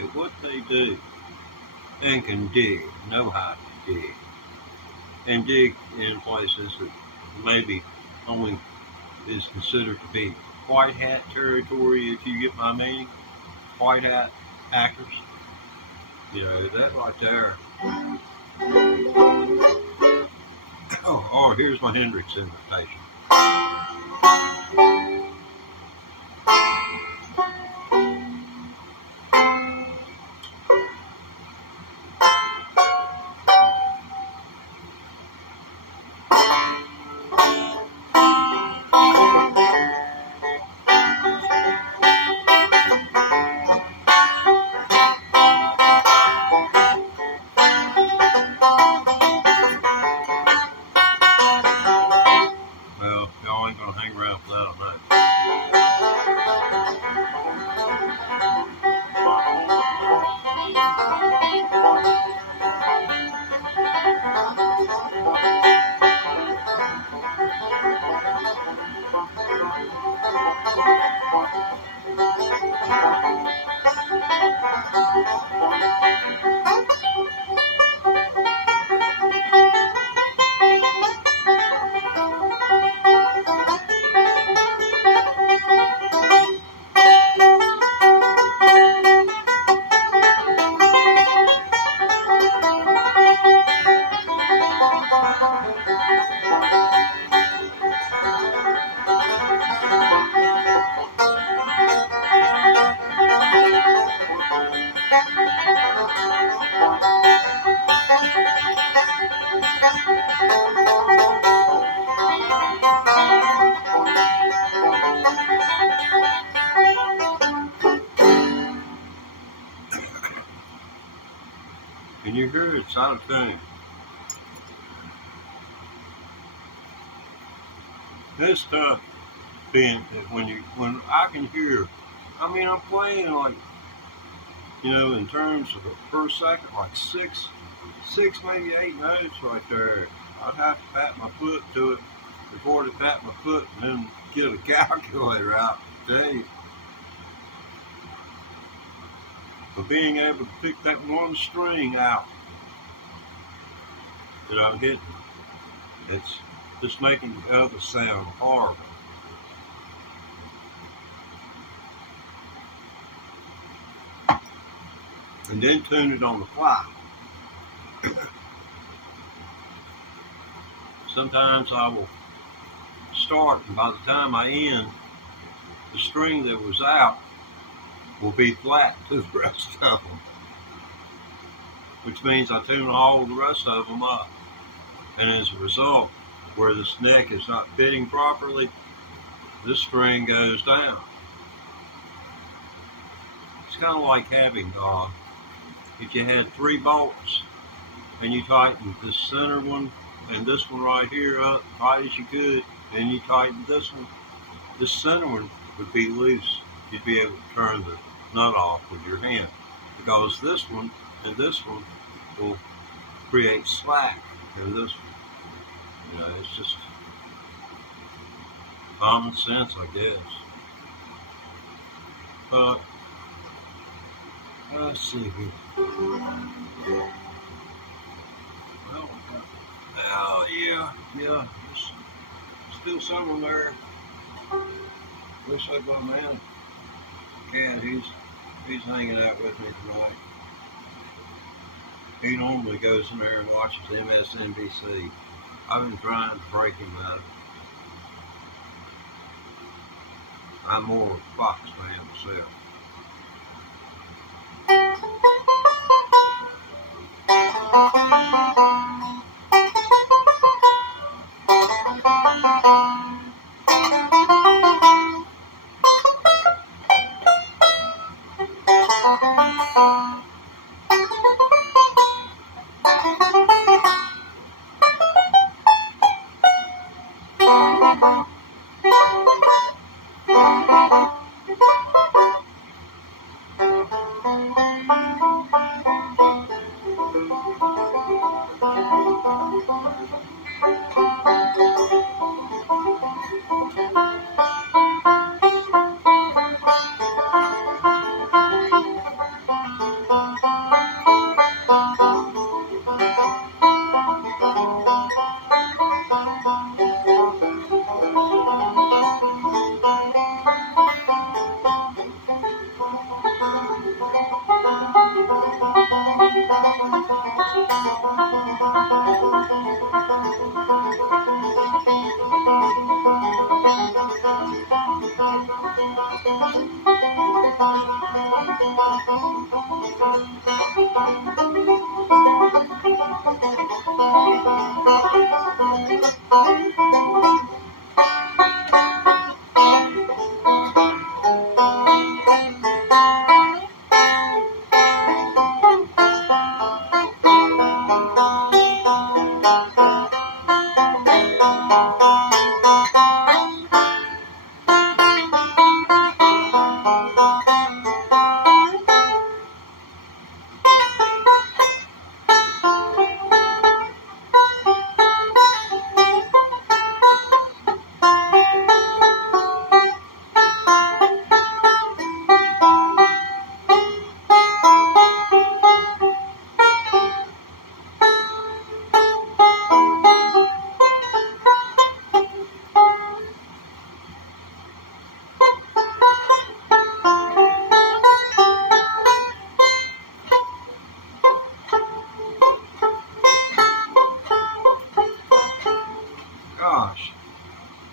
at what they do and can dig, know how to dig, and dig in places that maybe only is considered to be white hat territory, if you get my meaning. White hat hackers. You know, that right there. Oh, here's my Hendrix invitation. and you hear it's out of tune. This stuff being when I can hear, I mean, I'm playing like, in terms of per second, like six, maybe 8 notes right there. I'd have to pat my foot to it before to pat my foot and then get a calculator out to tell you. But being able to pick that one string out that I'm hitting, it's just making the other sound horrible. And then tune it on the fly. Sometimes I will start, and by the time I end, the string that was out will be flat to the rest of them, which means I tune all the rest of them up. And as a result, where this neck is not fitting properly, this string goes down. It's kind of like having, if you had 3 bolts and you tightened this center one and this one right here up tight as you could, and you tighten this one, this center one would be loose. You'd be able to turn the nut off with your hand, because this one and this one will create slack in this one. It's just common sense, I guess. But let's see here. Well, yeah, still someone there. Looks like my man Cat, he's hanging out with me tonight. He normally goes in there and watches MSNBC. I've been trying to break him out of it. I'm more of a Fox fan myself.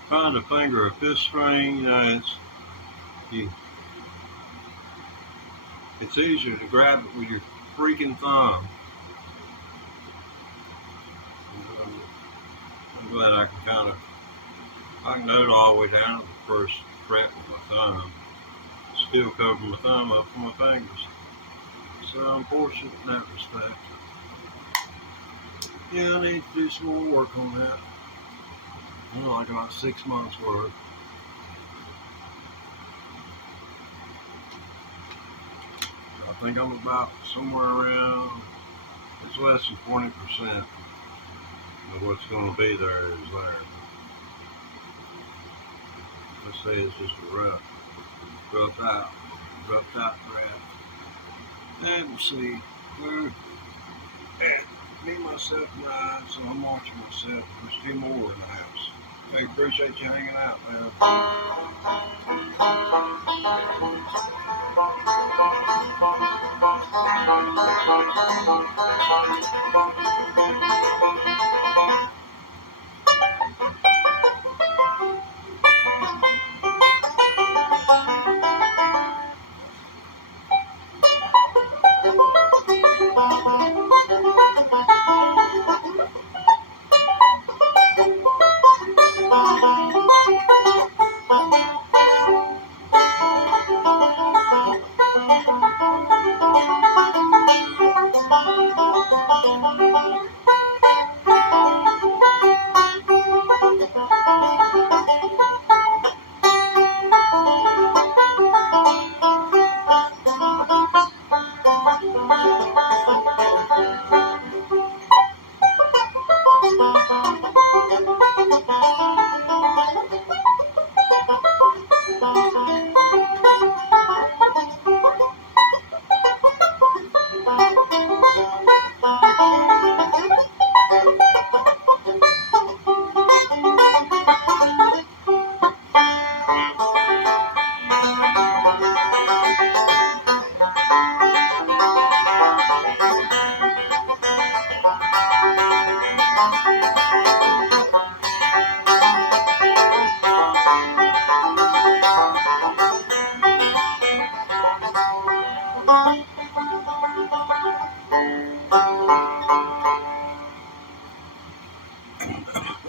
Trying to finger a 5th string, it's easier to grab it with your freaking thumb. I'm glad I can note all the way down to the first fret with my thumb. Still cover my thumb up with my fingers. So I'm fortunate in that respect. Yeah, I need to do some more work on that. Like about 6 months worth. I think I'm about somewhere around, it's less than 20% of what's going to be there is there. Let's say it's just a roughed out graph. And we'll see. We're at me, myself, and I, so I'm watching myself. There's 2 more in the house. Hey, appreciate you hanging out, man.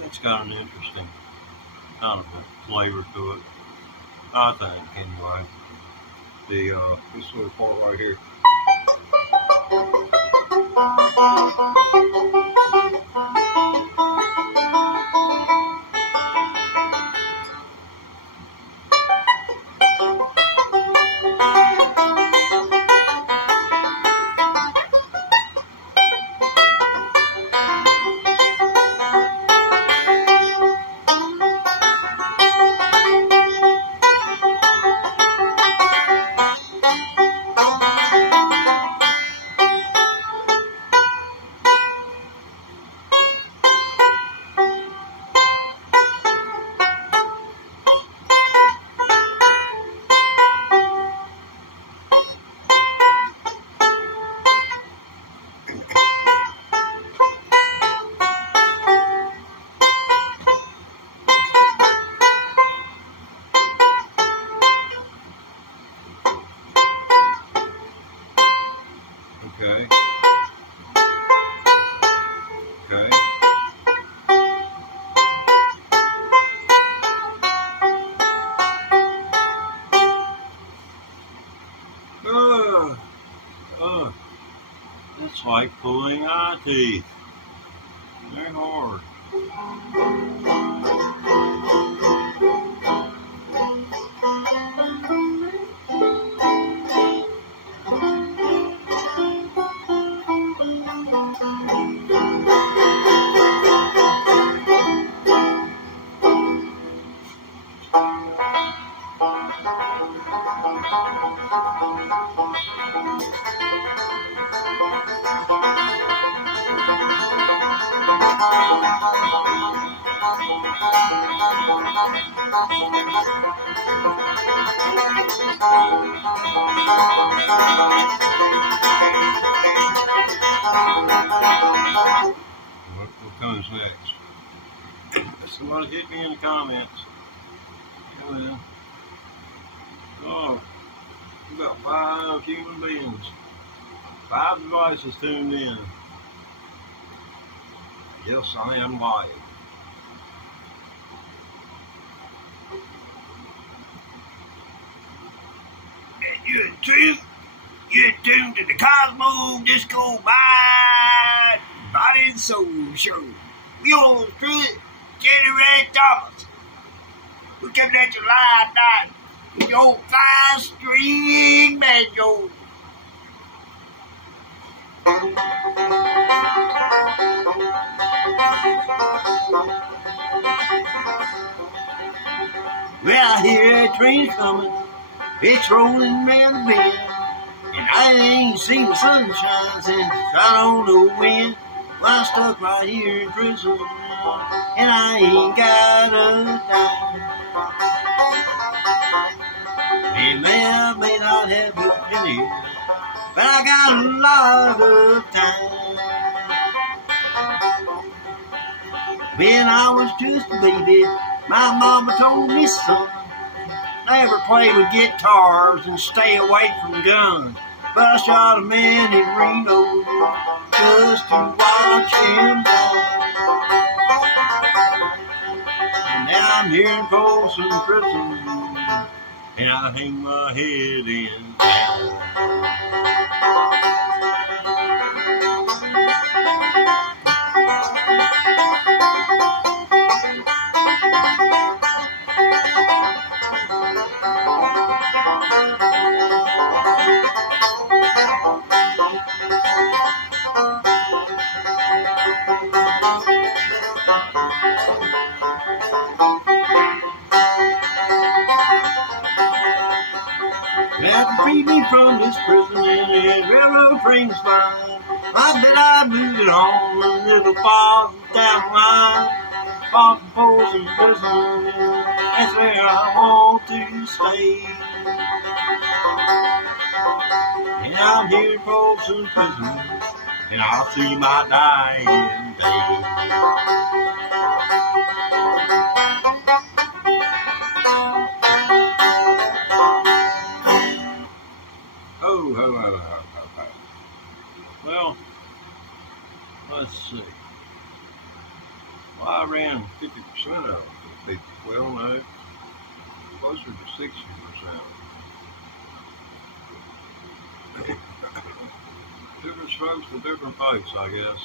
It's got an interesting kind of a flavor to it, I think, anyway. This little part right here. Okay. Okay. It's like pulling eye teeth. They're hard. What comes next? Somebody hit me in the comments. Oh, about 5 human beings. 5 devices tuned in. Yes, I am live. You're tuned to the Cosmo Disco Bite Body and Soul Show. We on through Kenny Red Thomas. We coming at you live tonight with your 5-string banjo. Well, I hear that train coming. It's rolling round the bend. And I ain't seen the sunshine since I don't know when. Well, I'm stuck right here in prison, and I ain't got a dime. I may not have a penny, but I got a lot of time. When I was just a baby, my mama told me, son, never play with guitars and stay away from guns. But I shot a man in Reno just to watch him die. And now I'm here in Folsom Prison, and I hang my head in town. After freed me from this prison and that railroad train's fine, I bet I'd move it on a little far down the line. Far from Folsom Prison, that's where I want to stay. And I'm here in Folsom Prison, and I'll see my dying day. Well, let's see. Well, I ran 50% of it for people. Well, no, closer to 60%. Different strokes for different folks, I guess.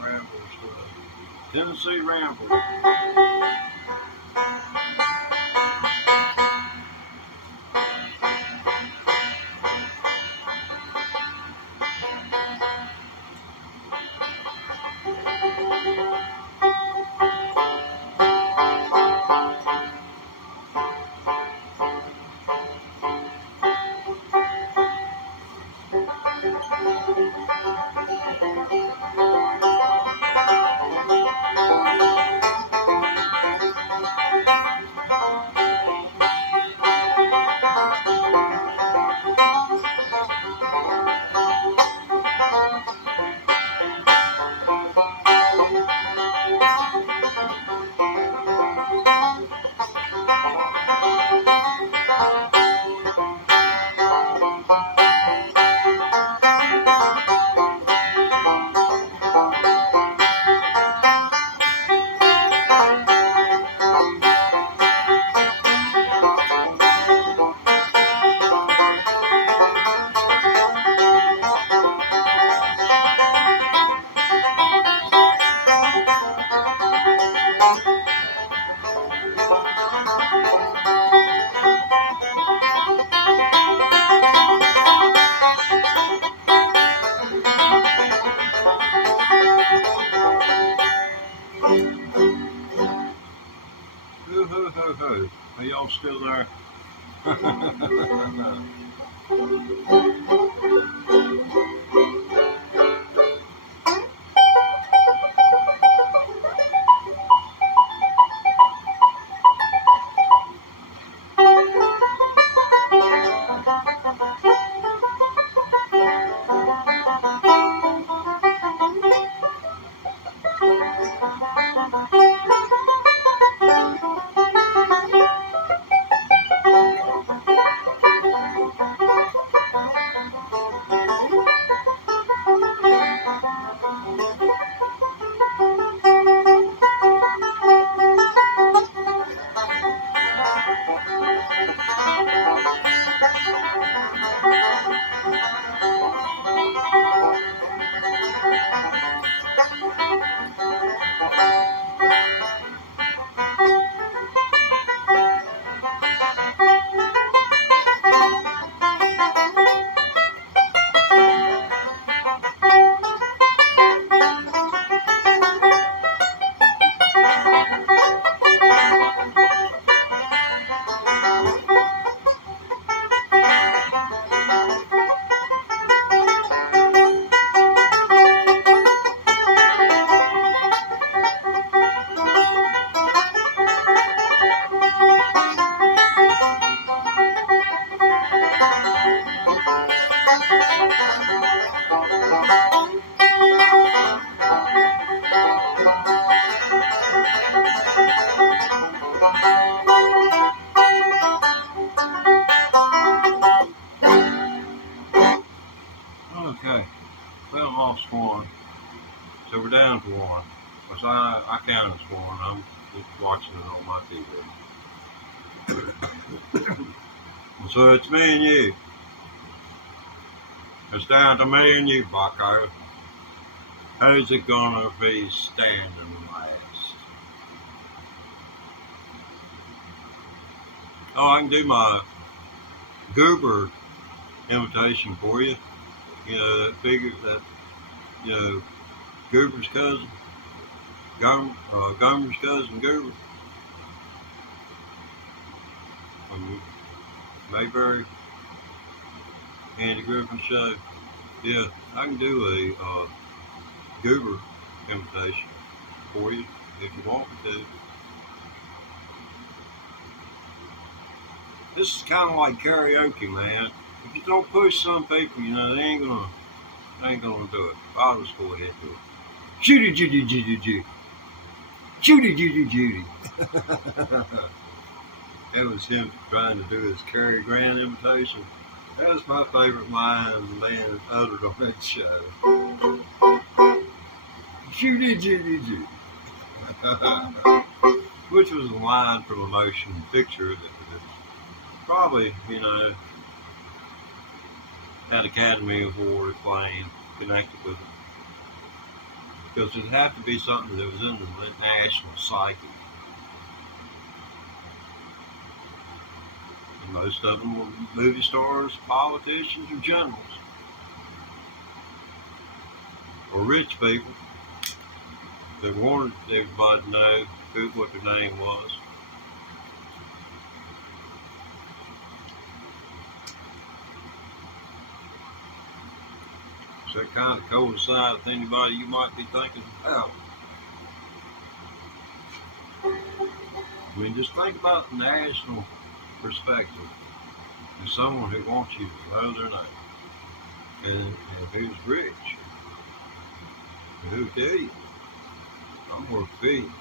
Ramblers today. Tennessee Ramblers. Are y'all still there? lost one. So we're down to one. Because I count as one. I'm just watching it on my TV. So it's me and you. It's down to me and you, bucko. Who's it gonna be standing last? Oh, I can do my goober imitation for you. You know, that figure that, you know, Goober's cousin, Gomer's cousin, Goober. From Mayberry, Andy Griffin show. Yeah, I can do a Goober imitation for you if you want me to. This is kind of like karaoke, man. If you don't push some people, you know, they ain't gonna do it. I'll just go ahead and do it. Judy, Judy, Judy, Judy. Judy, Judy, Judy. That was him trying to do his Cary Grant imitation. That was my favorite line the man uttered on that show. Judy, Judy, Judy. Which was a line from a motion picture that probably, you know, had Academy Award acclaim connected with it. Because it'd have to be something that was in the national psyche. And most of them were movie stars, politicians, or generals. Or rich people that wanted everybody to know what their name was. So it kind of coincides with anybody you might be thinking about. I mean, just think about the national perspective. There's someone who wants you to know their name. And who's rich. And who tell you? I'm worth billions.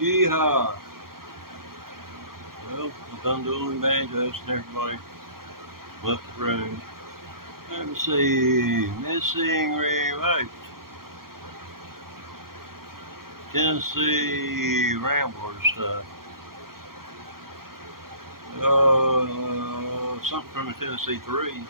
Yeehaw! Well, I'm done doing banjos and everybody left the room. Let me see. Missing remote. Tennessee Rambler stuff. Something from the Tennessee 3.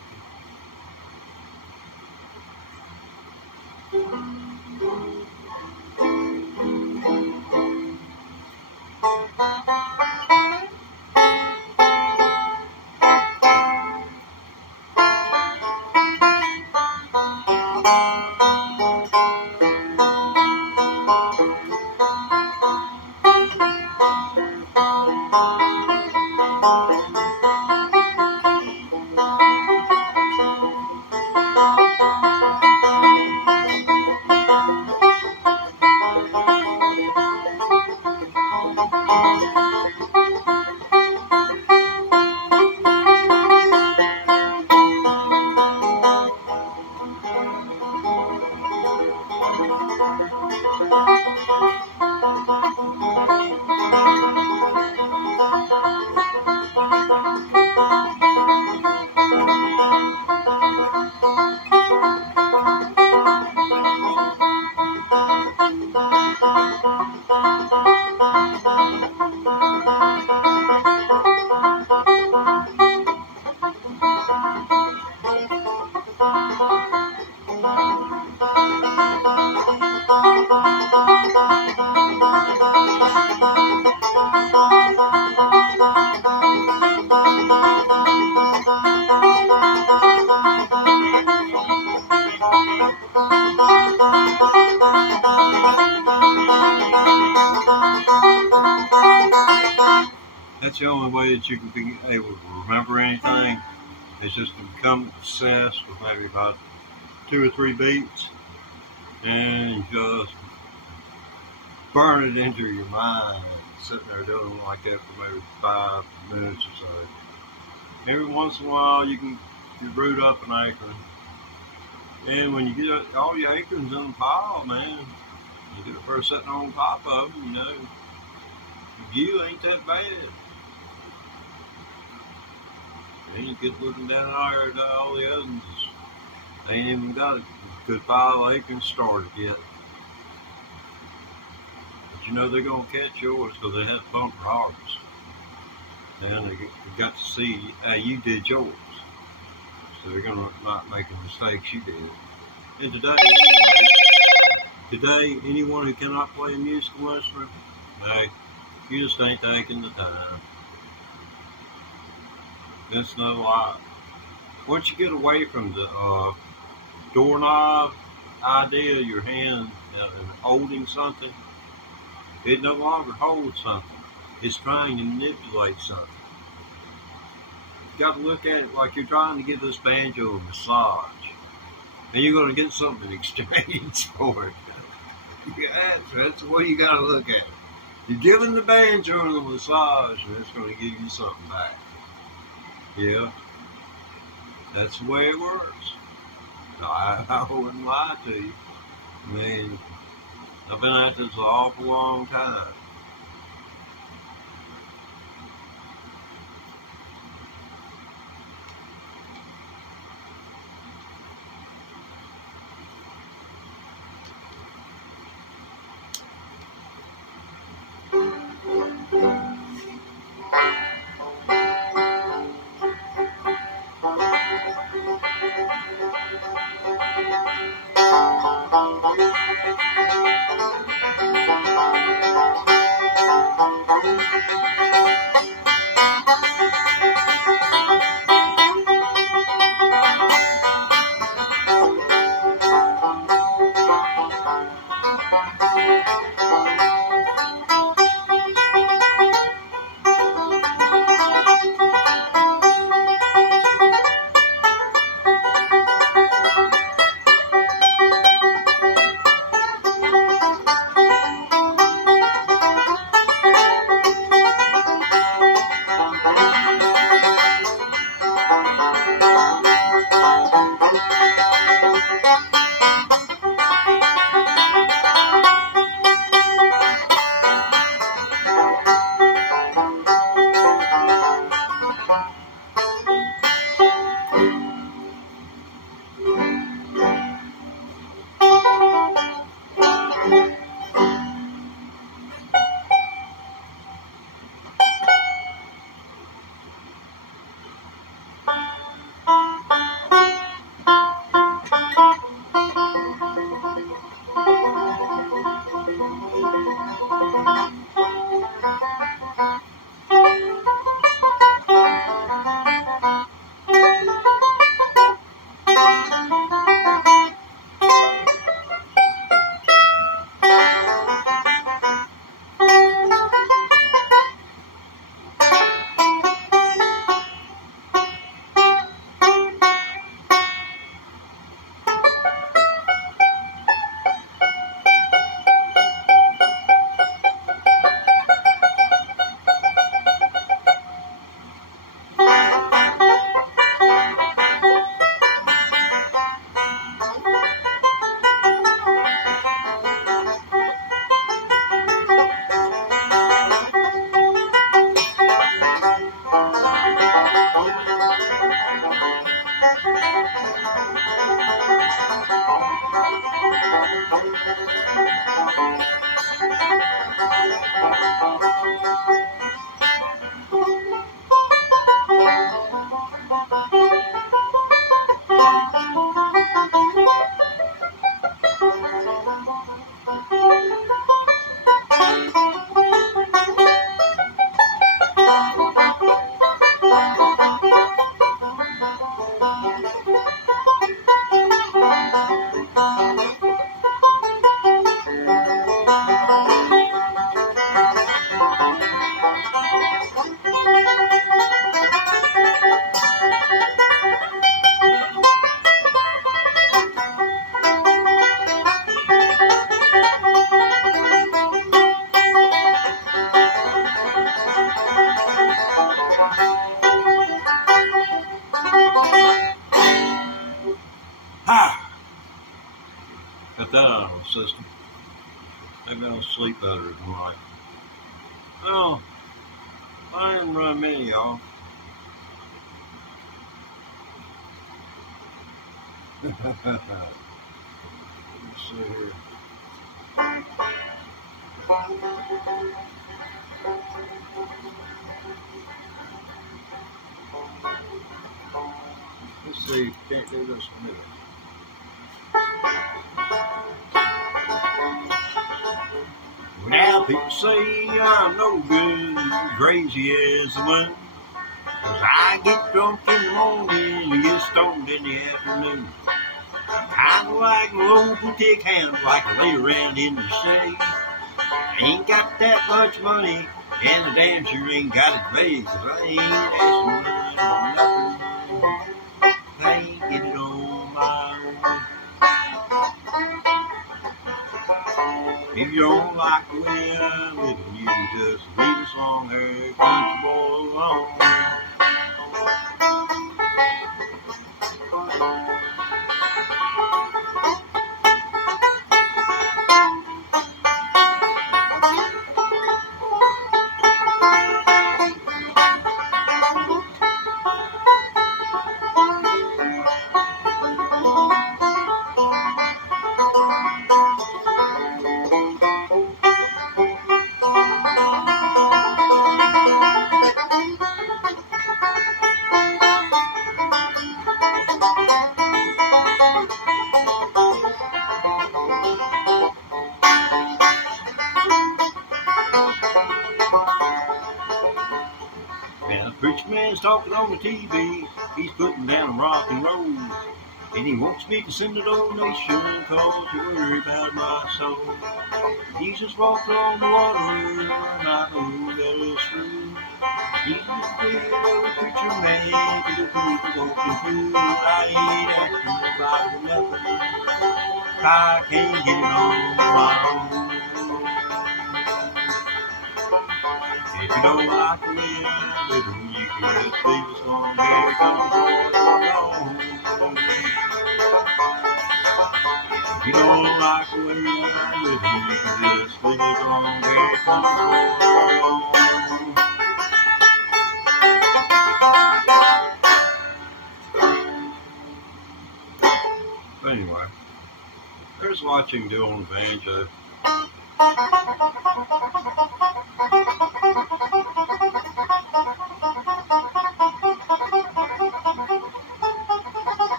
That's the only way that you can be able to remember anything, is just to become obsessed with maybe about 2 or 3 beats and just burn it into your mind, sitting there doing it like that for maybe 5 minutes or so. Every once in a while you can root up an acorn, and when you get all your acorns in a pile, man, you get a first sitting on top of them, you know, you ain't that bad. Then you get looking down there at all the others. They ain't even got a good pile of acorns started yet. But you know they're going to catch yours because they had bumper harvest. And they got to see how you did yours. So they're going to not make the mistakes you did. And today, anyone who cannot play a musical instrument, hey, you just ain't taking the time. That's no lie. Once you get away from the doorknob idea of your hand and holding something, it no longer holds something. It's trying to manipulate something. You got to look at it like you're trying to give this banjo a massage, and you're going to get something in exchange for it. Yeah, that's the way you got to look at it. You're giving the banjo a massage, and it's going to give you something back. Yeah, that's the way it works. I wouldn't lie to you. I mean, I've been at this an awful long time. Maybe I'll sleep better tonight. Oh, I didn't run many, y'all. Let's see here. Let's see, can't do this in a minute. Well, now people say I'm no good, crazy as the wind. 'Cause I get drunk in the morning and get stoned in the afternoon. Kinda like an old boutique hound, like I lay around in the shade. Ain't got that much money, and the damn sure ain't got it paid. 'Cause I ain't asking money for nothing. I ain't get it on my own. If you don't like the way I'm living, you can just leave this long-haired country boy alone. Now, the preacher man's talking on the TV. He's putting down rock and roll. And he wants me to send a donation cause you're worried about my soul. Jesus walked on the water, and I know that is true. Jesus did what a preacher man to the people walking through. I ain't asking nobody for nothing. I can't get it on my own. If you don't like the way I'm living, you can just leave this long hair country boy alone. If you don't like the way I'm living, you can just leave this long hair country boy alone. Anyway, there's watching Dylan Banjo.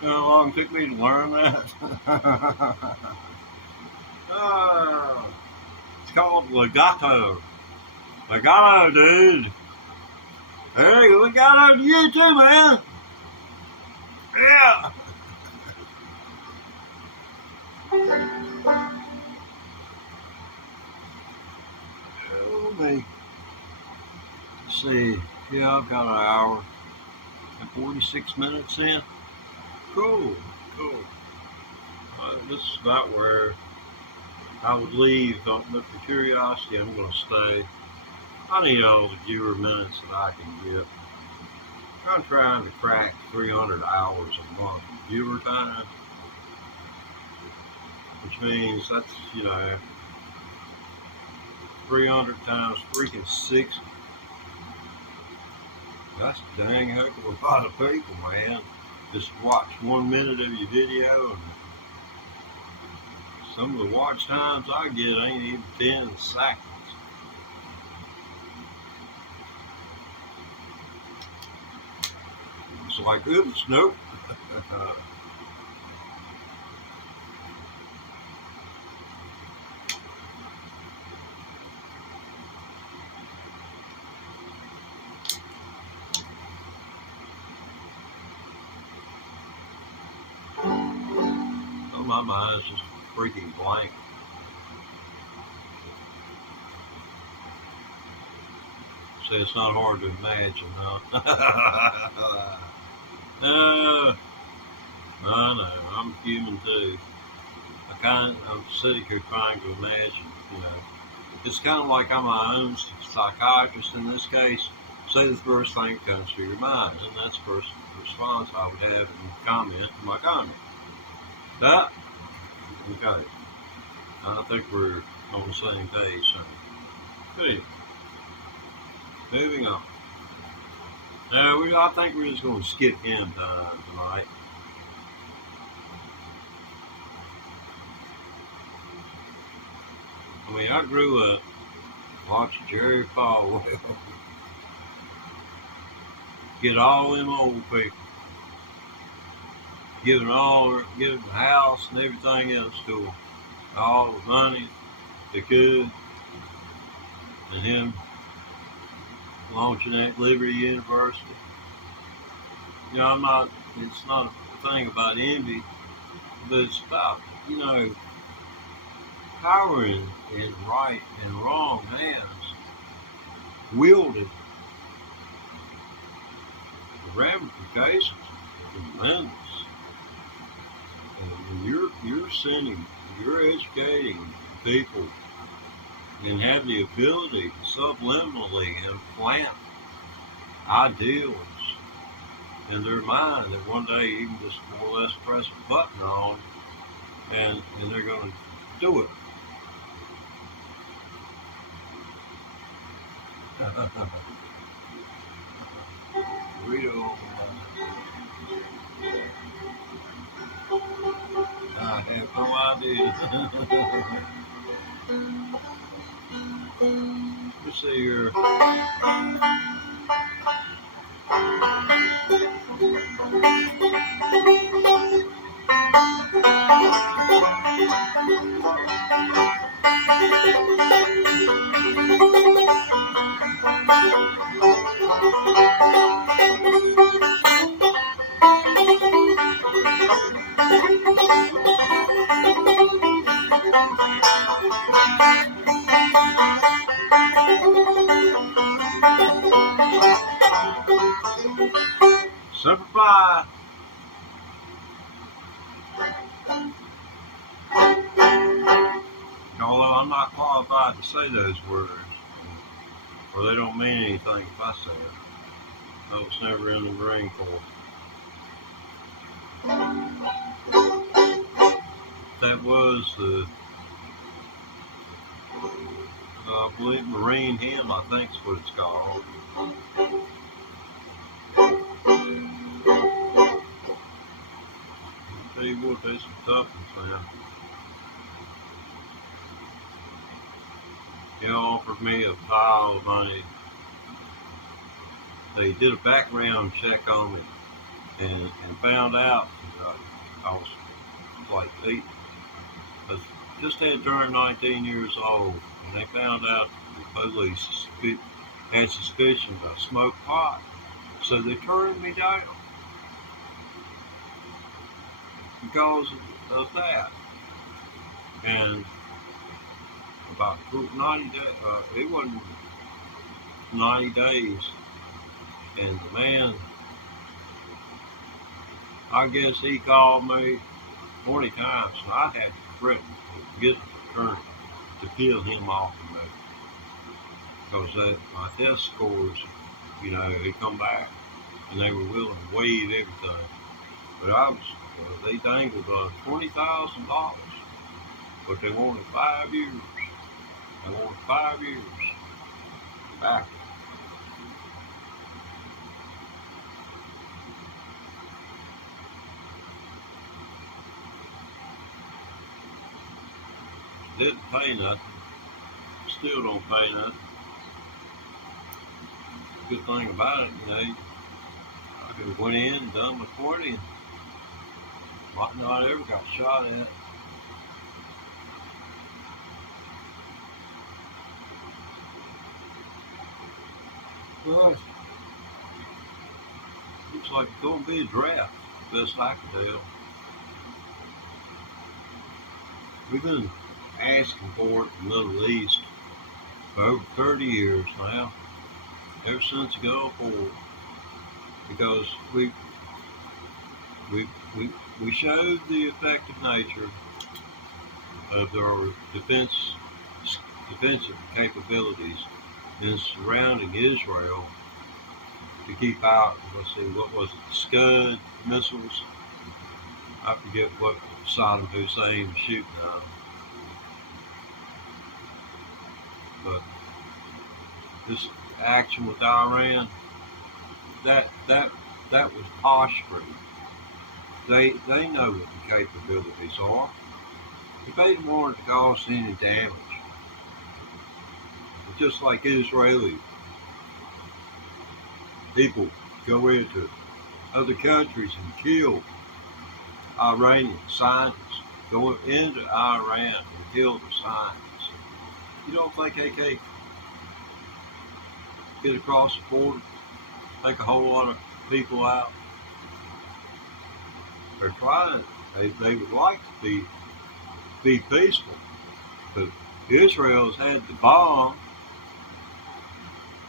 How long it took me to learn that? It's called legato. Legato, dude. Hey, legato to you too, man. Yeah. Oh, me. Let's see. Yeah, I've got an hour and 46 minutes in. Cool. This is about where I would leave, but for curiosity, I'm going to stay. I need all the viewer minutes that I can get. I'm trying to crack 300 hours a month of viewer time, which means that's, 300 times freaking 60. That's a dang heck of a lot of people, man. Just watch 1 minute of your video, and some of the watch times I get ain't even 10 seconds. It's like, oops, nope. Oh, my mind's just freaking blank. See, it's not hard to imagine, huh? I know, I'm human too. I'm sitting here trying to imagine, you know. It's kind of like I'm my own psychiatrist in this case. Say the first thing that comes to your mind, and that's the first response I would have in my comment. That, okay. I think we're on the same page, so. But anyway, moving on. Now, I think we're just going to skip him tonight. I mean, I grew up watching Jerry Falwell get all them old people, giving the house and everything else to them, all the money they could, and him launching at Liberty University. You know, it's not a thing about envy, but it's about, you know, power in right and wrong hands, wielded, the ramifications are tremendous. And you're educating people and have the ability to subliminally implant ideals in their mind that one day you can just more or less press a button on and they're going to do it. Rito, I have no idea. Let's see here. Simplify. Although I'm not qualified to say those words, or they don't mean anything if I say it. I was never in the Marine Corps. That was the, I believe, Marine hymn, I think is what it's called. I'll tell you what, there's some tough ones now. He offered me a pile of money. They did a background check on me and found out I was like 8. I just had turned 19 years old, and they found out the police had suspicion I smoked pot. So they turned me down because of that. And about 90 days, it wasn't 90 days, and the man, I guess he called me 20 times, and I had to threaten to get an attorney to kill him off of me. Because my test scores, you know, they come back, and they were willing to waive everything. But they dangled $20,000, but they wanted 5 years. They wanted 5 years back. Didn't pay nothing. Still don't pay nothing. Good thing about it, you know, I America went in and done with 20 and might not ever got shot at. Well, looks like it's going to be a draft, best I can tell. We've been asking for it in the Middle East for over 30 years now, ever since the Gulf War, because we showed the effective nature of their defensive capabilities in surrounding Israel to keep out, let's see, what was it, Scud missiles? I forget what Saddam Hussein was shooting at. But this action with Iran, that was posturing. They know what the capabilities are. If they didn't want it to cause any damage, it's just like Israeli people go into other countries and kill Iranian scientists, go into Iran and kill the scientists. You don't think they can get across the border, take a whole lot of people out? They're trying. They would like to be peaceful, but Israel's had the bomb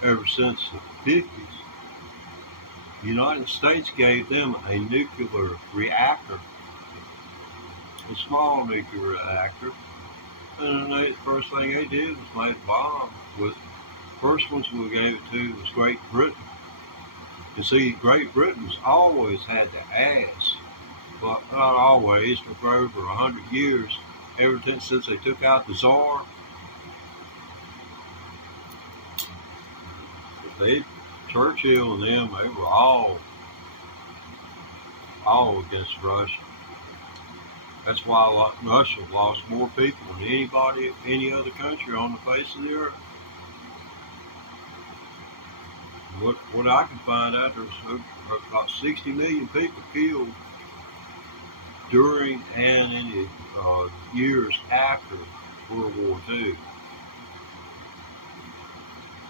ever since the 50s. The United States gave them a nuclear reactor, a small nuclear reactor, and the first thing they did was made a bomb. With first ones we gave it to was Great Britain. You see, Great Britain's always had the ass, but not always, but for over 100 years, ever since they took out the Tsar. Churchill and them, they were all against Russia. That's why Russia lost more people than any other country on the face of the earth. What I can find out, there's about 60 million people killed during and in the years after World War II.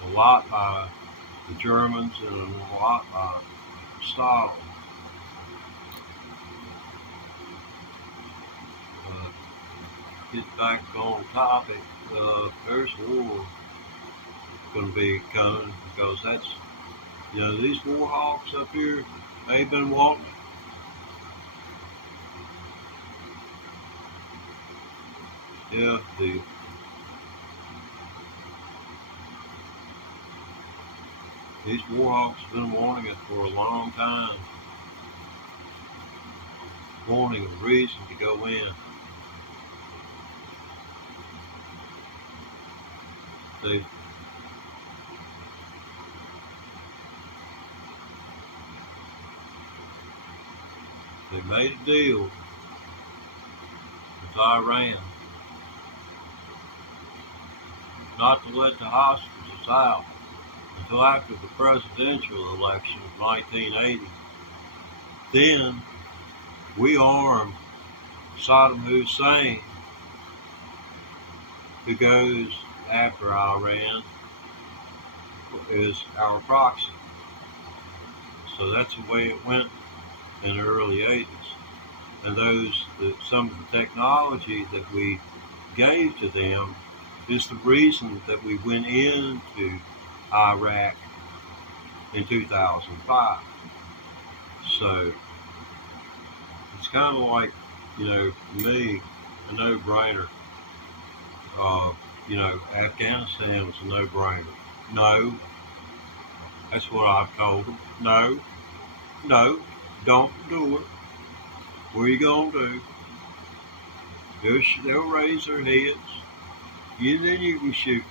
A lot by the Germans and a lot by Stalin. Get back on topic. There's war going to be coming, because that's, these war hawks up here, they've been wanting. Yeah, these war hawks have been wanting it for a long time, wanting a reason to go in. They made a deal with Iran not to let the hostages out until after the presidential election of 1980. Then we armed Saddam Hussein, who goes after Iran, is our proxy. So that's the way it went in the early 80s. And some of the technology that we gave to them is the reason that we went into Iraq in 2005. So it's kind of like, for me, a no-brainer. Afghanistan was a no-brainer. No, that's what I've told them. No, don't do it. What are you going to do? They'll raise their heads. Then you can shoot.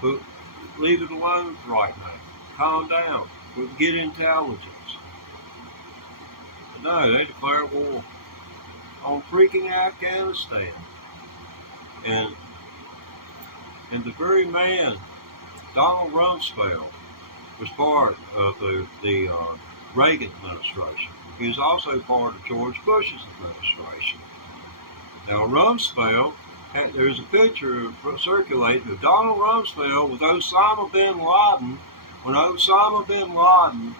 But leave it alone right now. Calm down. We'll get intelligence. But no, they declare war on freaking Afghanistan. And the very man, Donald Rumsfeld, was part of the Reagan administration. He was also part of George Bush's administration. Now, Rumsfeld, there's a picture circulating of Donald Rumsfeld with Osama bin Laden, when Osama bin Laden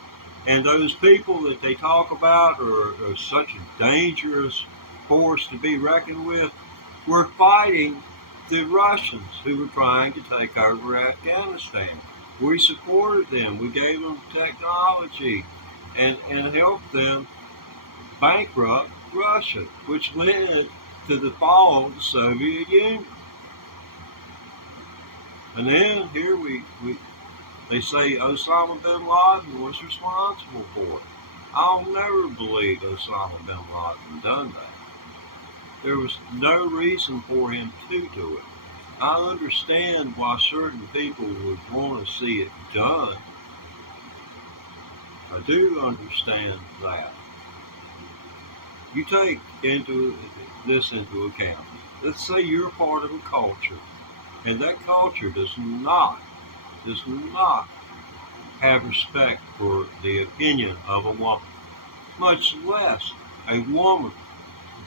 and those people that they talk about are such a dangerous force to be reckoned with, were fighting the Russians who were trying to take over Afghanistan. We supported them. We gave them technology and helped them bankrupt Russia, which led to the fall of the Soviet Union. And then here they say Osama bin Laden was responsible for it. I'll never believe Osama bin Laden done that. There was no reason for him to do it. I understand why certain people would want to see it done. I do understand that. You take this into account. Let's say you're part of a culture, and that culture does not have respect for the opinion of a woman, much less a woman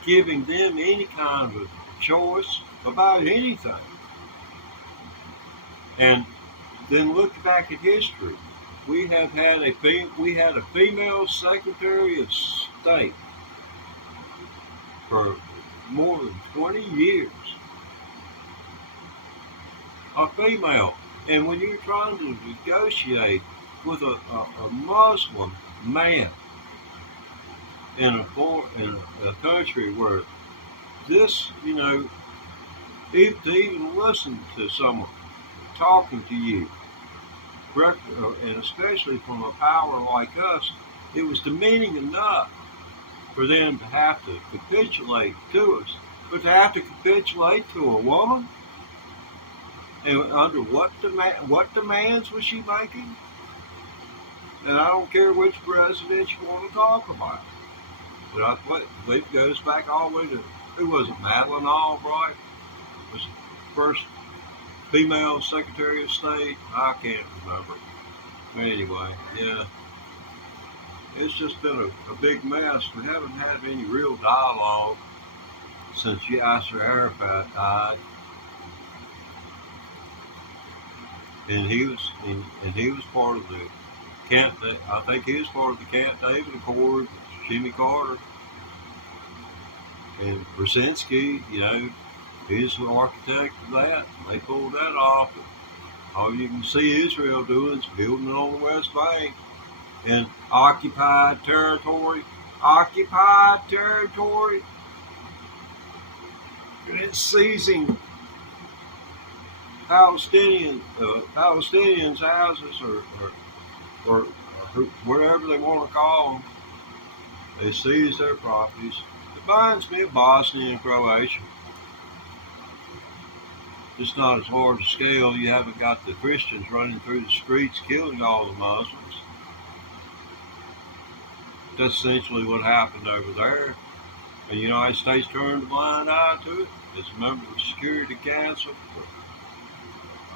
giving them any kind of choice about anything. And then look back at history. We had a female Secretary of State for more than 20 years. A female. And when you're trying to negotiate with a Muslim man in a country where this, to even listen to someone talking to you, and especially from a power like us, it was demeaning enough for them to have to capitulate to us. But to have to capitulate to a woman? And under what demands was she making? And I don't care which president you want to talk about. But I believe it goes back all the way to, who was it, Madeleine Albright? Was the first female Secretary of State? I can't remember. But anyway, yeah. It's just been a big mess. We haven't had any real dialogue since Yasser Arafat died. And he was part of the I think he was part of the Camp David Accord, Jimmy Carter. And Brzezinski, he's the architect of that. They pulled that off. All you can see Israel doing is building it on the West Bank. In occupied territory. And it's seizing Palestinians' houses or whatever they want to call them. They seize their properties. It reminds me of Bosnia and Croatia. Just not as large a scale. You haven't got the Christians running through the streets killing all the Muslims. That's essentially what happened over there. And the United States turned a blind eye to it. As a member of the Security Council,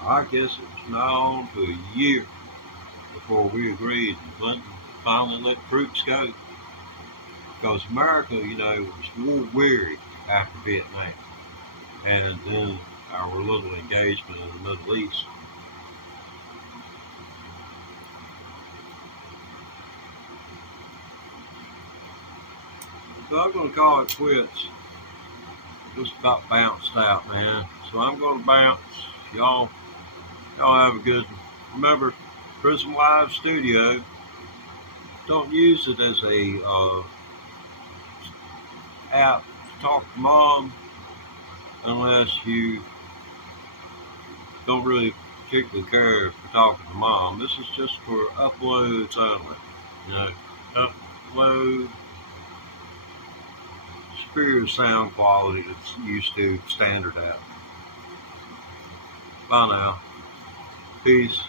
I guess it was now on to a year before we agreed and Clinton finally let troops go. Because America, was war weary after Vietnam. And then our little engagement in the Middle East. So I'm going to call it quits. Just about bounced out, man. So I'm going to bounce. Y'all have a good one. Remember, Prism Live Studio, don't use it as a app to talk to mom unless you don't really particularly care for talking to mom. This is just for uploads only. Upload superior sound quality that's used to standard app. Bye now. Peace.